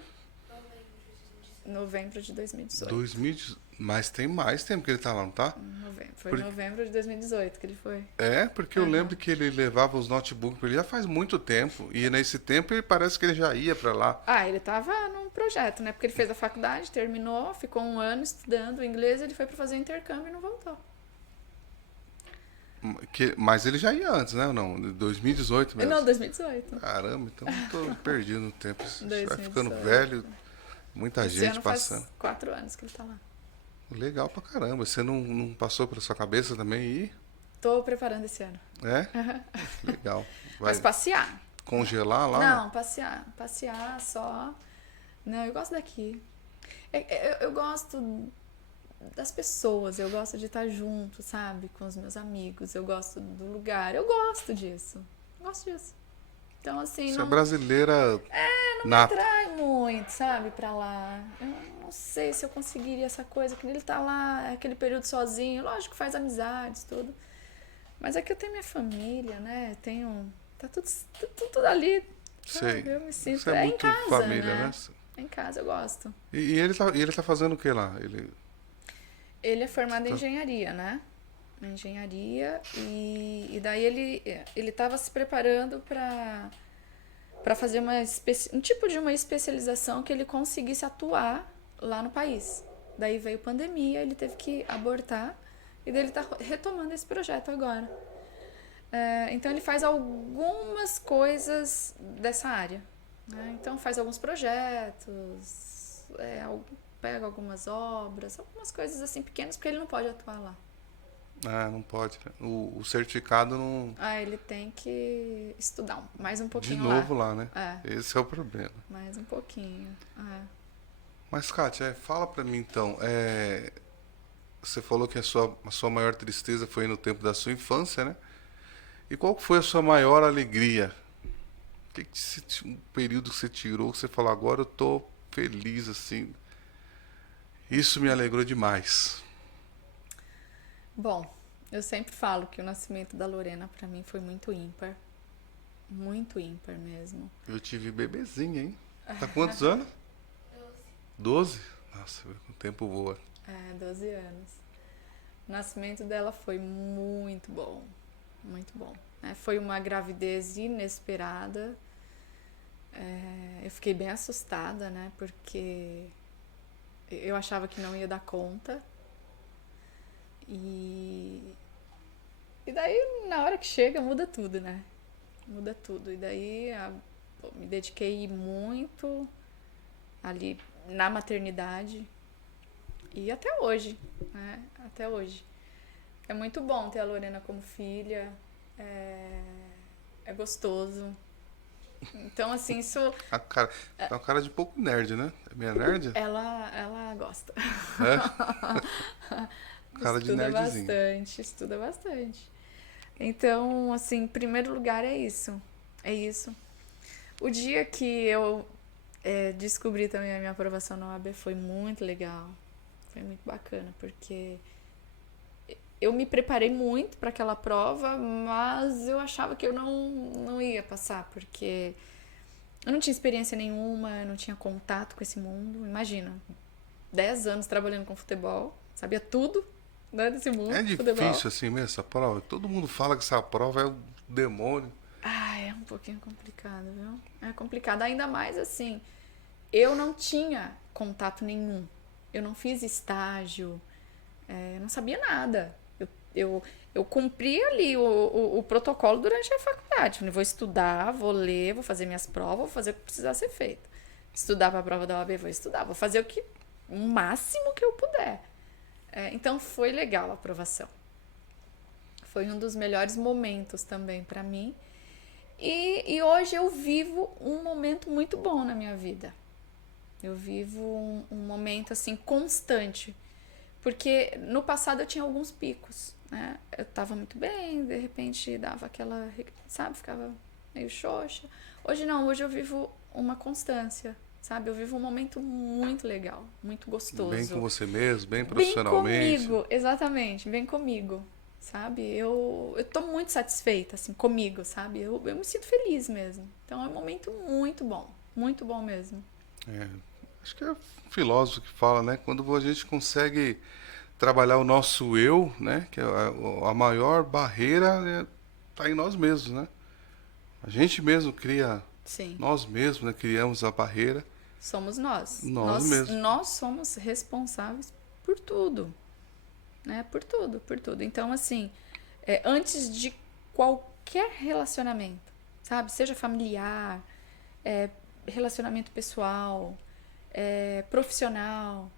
Novembro de 2018. 2000, mas tem mais tempo que ele tá lá, não tá? Foi em novembro de 2018 que ele foi. É, porque eu lembro que ele levava os notebooks pra ele já faz muito tempo. E nesse tempo ele parece que ele já ia pra lá. Ele tava num projeto, né? Porque ele fez a faculdade, terminou, ficou 1 ano estudando inglês, ele foi pra fazer intercâmbio e não voltou. Mas ele já ia antes, né? Ou não? 2018 mesmo. Não, 2018. Caramba, então eu tô perdido no tempo. Você vai 2018. ficando velho, muita Esse gente ano passando. faz 4 anos que ele tá lá. Legal pra caramba. Você não passou pela sua cabeça também ir? Tô preparando esse ano. É? Legal. Vai Mas passear. congelar lá? Não, passear só. Não, eu gosto daqui. Eu gosto das pessoas, eu gosto de estar junto, sabe? Com os meus amigos, eu gosto do lugar, eu gosto disso. Então, assim, Você não é brasileira me nata. atrai muito, sabe, pra lá. Eu não sei se eu conseguiria essa coisa, que ele tá lá, aquele período sozinho, lógico, faz amizades, tudo. Mas aqui eu tenho minha família, né? Tá tudo ali. Sei. Sabe? Eu me sinto. Você é em muito casa, família, né? Em casa eu gosto. E ele tá fazendo o que lá? Ele é formado em engenharia, né? Engenharia, e daí ele estava se preparando para fazer um tipo de uma especialização que ele conseguisse atuar lá no país. Daí veio pandemia, ele teve que abortar, e daí ele está retomando esse projeto agora. Então ele faz algumas coisas dessa área, né? Então faz alguns projetos, pega algumas obras, algumas coisas assim pequenas, porque ele não pode atuar lá. Ah, não pode, né? O certificado não. Ele tem que estudar mais um De pouquinho novo lá, né? É, Esse é o problema. mais um pouquinho. Mas, Kátia, fala pra mim então. Você falou que a sua maior tristeza foi no tempo da sua infância, né? E qual que foi a sua maior alegria? Um período que você tirou, que você falou, agora eu tô feliz, assim. Isso me alegrou demais. Bom, eu sempre falo que o nascimento da Lorena pra mim foi muito ímpar mesmo. Eu tive bebezinha, hein? Tá quantos anos? 12? Nossa, o tempo voa. 12 anos. O nascimento dela foi muito bom, muito bom. Foi uma gravidez inesperada. Eu fiquei bem assustada, né? Porque eu achava que não ia dar conta. E daí, na hora que chega, muda tudo, né? Muda tudo. E daí, me dediquei muito ali na maternidade. E até hoje, né? Até hoje. É muito bom ter a Lorena como filha. É gostoso. Então, assim, isso... É uma cara de pouco nerd, né? É meio nerd? Ela gosta. Cara de nerdzinho. Estuda bastante. Então, assim, em primeiro lugar é isso. É isso. O dia que eu descobri também a minha aprovação na OAB foi muito legal. Foi muito bacana, porque eu me preparei muito para aquela prova, mas eu achava que eu não ia passar, porque eu não tinha experiência nenhuma, eu não tinha contato com esse mundo. Imagina, 10 anos trabalhando com futebol, sabia tudo, né, desse mundo. É futebol. difícil assim mesmo essa prova? Todo mundo fala que essa prova é o demônio. É um pouquinho complicado, viu? É complicado, ainda mais assim, eu não tinha contato nenhum. Eu não fiz estágio, eu não sabia nada. Eu cumpri ali o protocolo durante a faculdade. Eu vou estudar, vou ler, vou fazer minhas provas, vou fazer o que precisar ser feito. Estudar para a prova da OAB, vou estudar, vou fazer o máximo que eu puder. Então foi legal a aprovação. Foi um dos melhores momentos também para mim. E hoje eu vivo um momento muito bom na minha vida. Eu vivo um momento assim constante. Porque no passado eu tinha alguns picos, né? Eu tava muito bem, de repente dava aquela, sabe, ficava meio xoxa. Hoje não, hoje eu vivo uma constância, sabe? Eu vivo um momento muito legal, muito gostoso. Bem com você mesmo, bem profissionalmente. Bem comigo, exatamente, bem comigo, sabe? Eu tô muito satisfeita, assim, comigo, sabe? Eu me sinto feliz mesmo. Então é um momento muito bom mesmo. Acho que é o filósofo que fala, né? Quando a gente consegue trabalhar o nosso eu, né? Que é a maior barreira tá em nós mesmos, né? A gente mesmo cria, Sim. nós mesmos, né? Criamos a barreira. Somos nós. Nós mesmos. Nós somos responsáveis por tudo, né? Por tudo. Então, assim, antes de qualquer relacionamento, sabe? Seja familiar, relacionamento pessoal, profissional,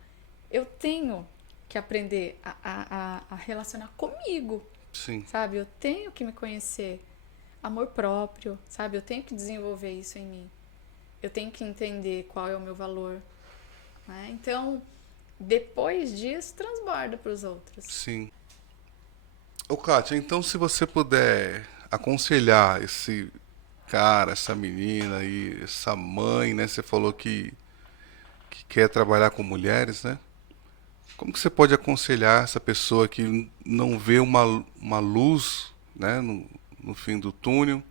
eu tenho que aprender a relacionar comigo. Sim. Sabe? Eu tenho que me conhecer. Amor próprio, sabe? Eu tenho que desenvolver isso em mim. Eu tenho que entender qual é o meu valor, né? Então, depois disso, transborda para os outros. Sim. Ô, Kátia, então se você puder aconselhar esse cara, essa menina aí, essa mãe, né? Você falou que quer trabalhar com mulheres, né? Como que você pode aconselhar essa pessoa que não vê uma luz, né, no fim do túnel,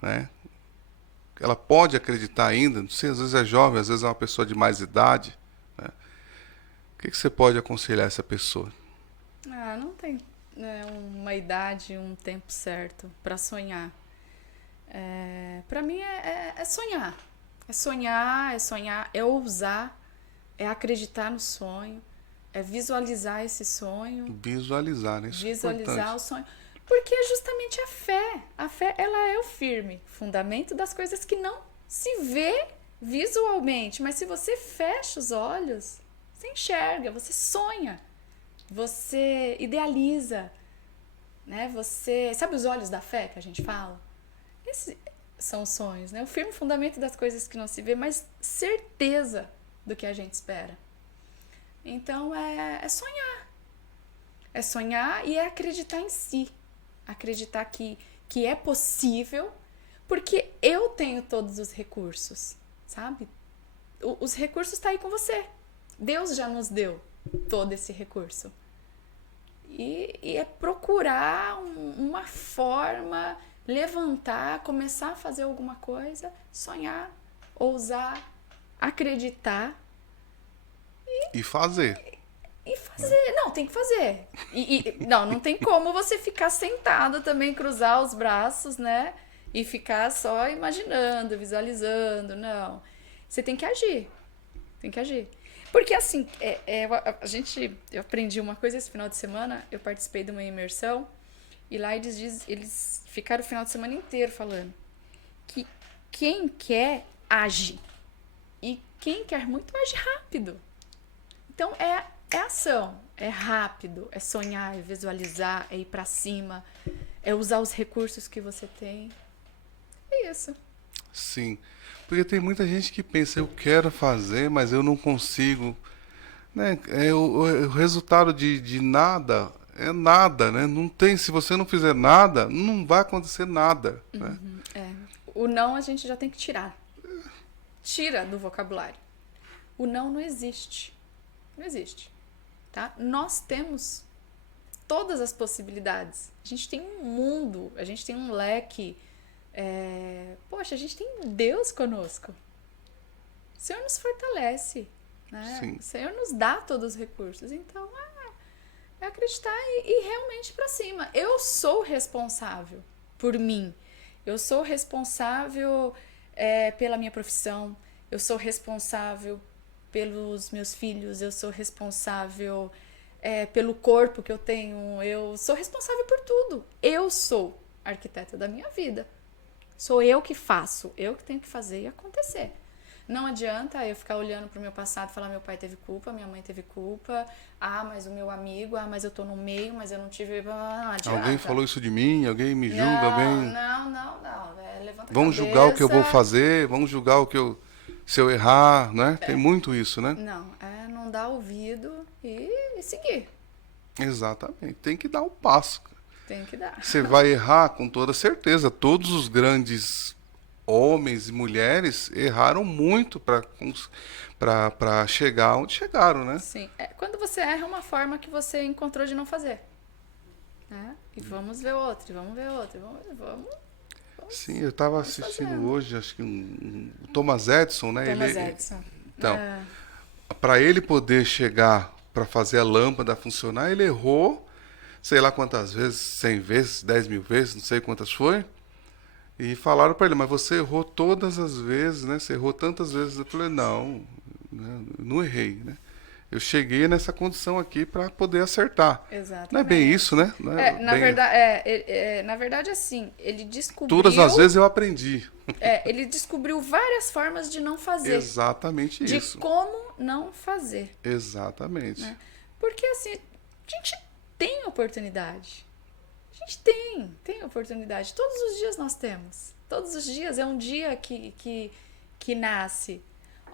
né? Ela pode acreditar ainda, não sei, às vezes é jovem, às vezes é uma pessoa de mais idade, né? O que você pode aconselhar essa pessoa? Não tem, né, uma idade, um tempo certo para sonhar. Para mim é sonhar. É sonhar, é ousar, é acreditar no sonho, é visualizar esse sonho. Visualizar, né? Isso é Visualizar importante. o sonho. Porque é justamente a fé. A fé, ela é o firme fundamento das coisas que não se vê visualmente. Mas se você fecha os olhos, você enxerga, você sonha, você idealiza, né? Você sabe os olhos da fé que a gente fala? Esses são os sonhos, né? O firme fundamento das coisas que não se vê, mas certeza do que a gente espera. Então é sonhar. É sonhar e é acreditar em si. Acreditar que é possível, porque eu tenho todos os recursos, sabe? Os recursos estão aí com você. Deus já nos deu todo esse recurso. E é procurar uma forma, levantar, começar a fazer alguma coisa, sonhar, ousar, acreditar. E fazer. E fazer. Não, tem que fazer. Não tem como você ficar sentado também, cruzar os braços, né? E ficar só imaginando, visualizando. Não. Você tem que agir. Tem que agir. Porque assim, eu aprendi uma coisa esse final de semana, eu participei de uma imersão, e lá eles ficaram o final de semana inteiro falando que quem quer, age. E quem quer muito, age rápido. Então é ação, é rápido, é sonhar, é visualizar, é ir pra cima, é usar os recursos que você tem. É isso. Sim. Porque tem muita gente que pensa, eu quero fazer, mas eu não consigo. Né? O resultado de nada é nada, né? Não tem, se você não fizer nada, não vai acontecer nada. Né? O não a gente já tem que tirar. Tira do vocabulário. O não existe. Não existe. Tá? Nós temos todas as possibilidades. A gente tem um mundo, a gente tem um leque. Poxa, a gente tem Deus conosco. O Senhor nos fortalece. Né? Sim. O Senhor nos dá todos os recursos. Então, é acreditar e realmente ir pra cima. Eu sou responsável por mim. Eu sou responsável pela minha profissão. Eu sou responsável pelos meus filhos. Eu sou responsável pelo corpo que eu tenho. Eu sou responsável por tudo. Eu sou arquiteta da minha vida. Sou eu que faço. Eu que tenho que fazer e acontecer. Não adianta eu ficar olhando pro meu passado e falar meu pai teve culpa, minha mãe teve culpa, mas o meu amigo, mas eu tô no meio, mas eu não tive... Não adianta. Alguém falou isso de mim, alguém me julga, alguém... Não. Levanta a Vão cabeça. julgar o que eu vou fazer, vão julgar o que eu... Se eu errar, né? Tem muito isso, né? Não dar ouvido e seguir. Exatamente. Tem que dar o passo. Tem que dar. Você vai errar com toda certeza. Todos os grandes homens e mulheres erraram muito para chegar onde chegaram, né? Sim. Quando você erra, é uma forma que você encontrou de não fazer. Né? E vamos ver outro. Sim, eu estava assistindo fazendo. hoje, acho que o Thomas Edison, né? Thomas Edison. Então, para ele poder chegar para fazer a lâmpada funcionar, ele errou, sei lá quantas vezes, 100 vezes, 10 mil vezes, não sei quantas foi. E falaram para ele, mas você errou todas as vezes, né? Você errou tantas vezes. Eu falei, não, não errei, né? Eu cheguei nessa condição aqui para poder acertar. Exatamente. Não é bem isso, né? Na verdade, assim, ele descobriu... Todas as vezes eu aprendi. Ele descobriu várias formas de não fazer. Exatamente de isso. De como não fazer. Exatamente. Né? Porque, assim, a gente tem oportunidade. A gente tem oportunidade. Todos os dias nós temos. Todos os dias é um dia que nasce.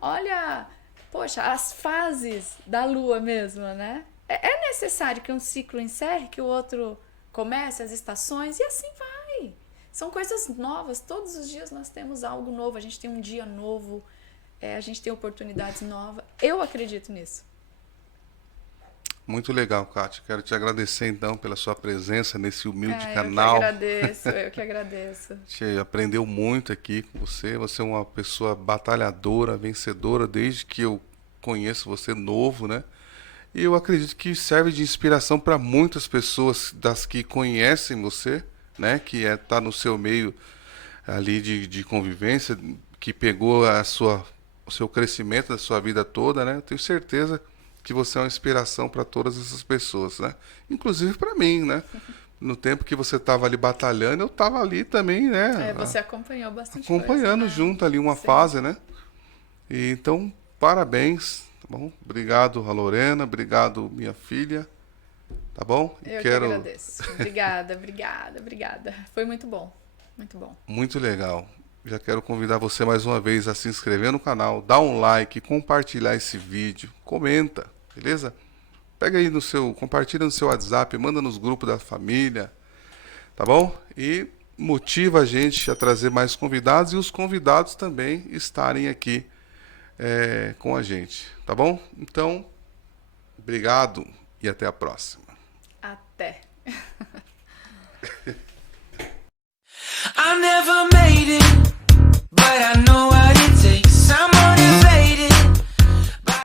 Olha, poxa, as fases da lua mesmo, né? É necessário que um ciclo encerre, que o outro comece, as estações, e assim vai. São coisas novas. Todos os dias nós temos algo novo. A gente tem um dia novo. A gente tem oportunidades novas. Eu acredito nisso. Muito legal, Kátia. Quero te agradecer, então, pela sua presença nesse humilde canal. Eu que agradeço. A gente aprendeu muito aqui com você. Você é uma pessoa batalhadora, vencedora, desde que eu conheço você novo, né? E eu acredito que serve de inspiração para muitas pessoas das que conhecem você, né? Que tá no seu meio ali de convivência, que pegou o seu crescimento da sua vida toda, né? Eu tenho certeza que você é uma inspiração para todas essas pessoas, né? Inclusive para mim, né? No tempo que você estava ali batalhando, eu estava ali também, né? Você acompanhou bastante Acompanhando coisa, né? junto ali uma Sim. fase, né? E então, parabéns, tá bom? Obrigado a Lorena, obrigado minha filha, tá bom? E Eu que agradeço. Obrigada, obrigada, obrigada. Foi muito bom, muito bom. Muito legal. Já quero convidar você mais uma vez a se inscrever no canal, dar um like, compartilhar esse vídeo, comenta, beleza? Pega aí compartilha no seu WhatsApp, manda nos grupos da família, tá bom? E motiva a gente a trazer mais convidados e os convidados também estarem aqui com a gente, tá bom? Então, obrigado e até a próxima. Até.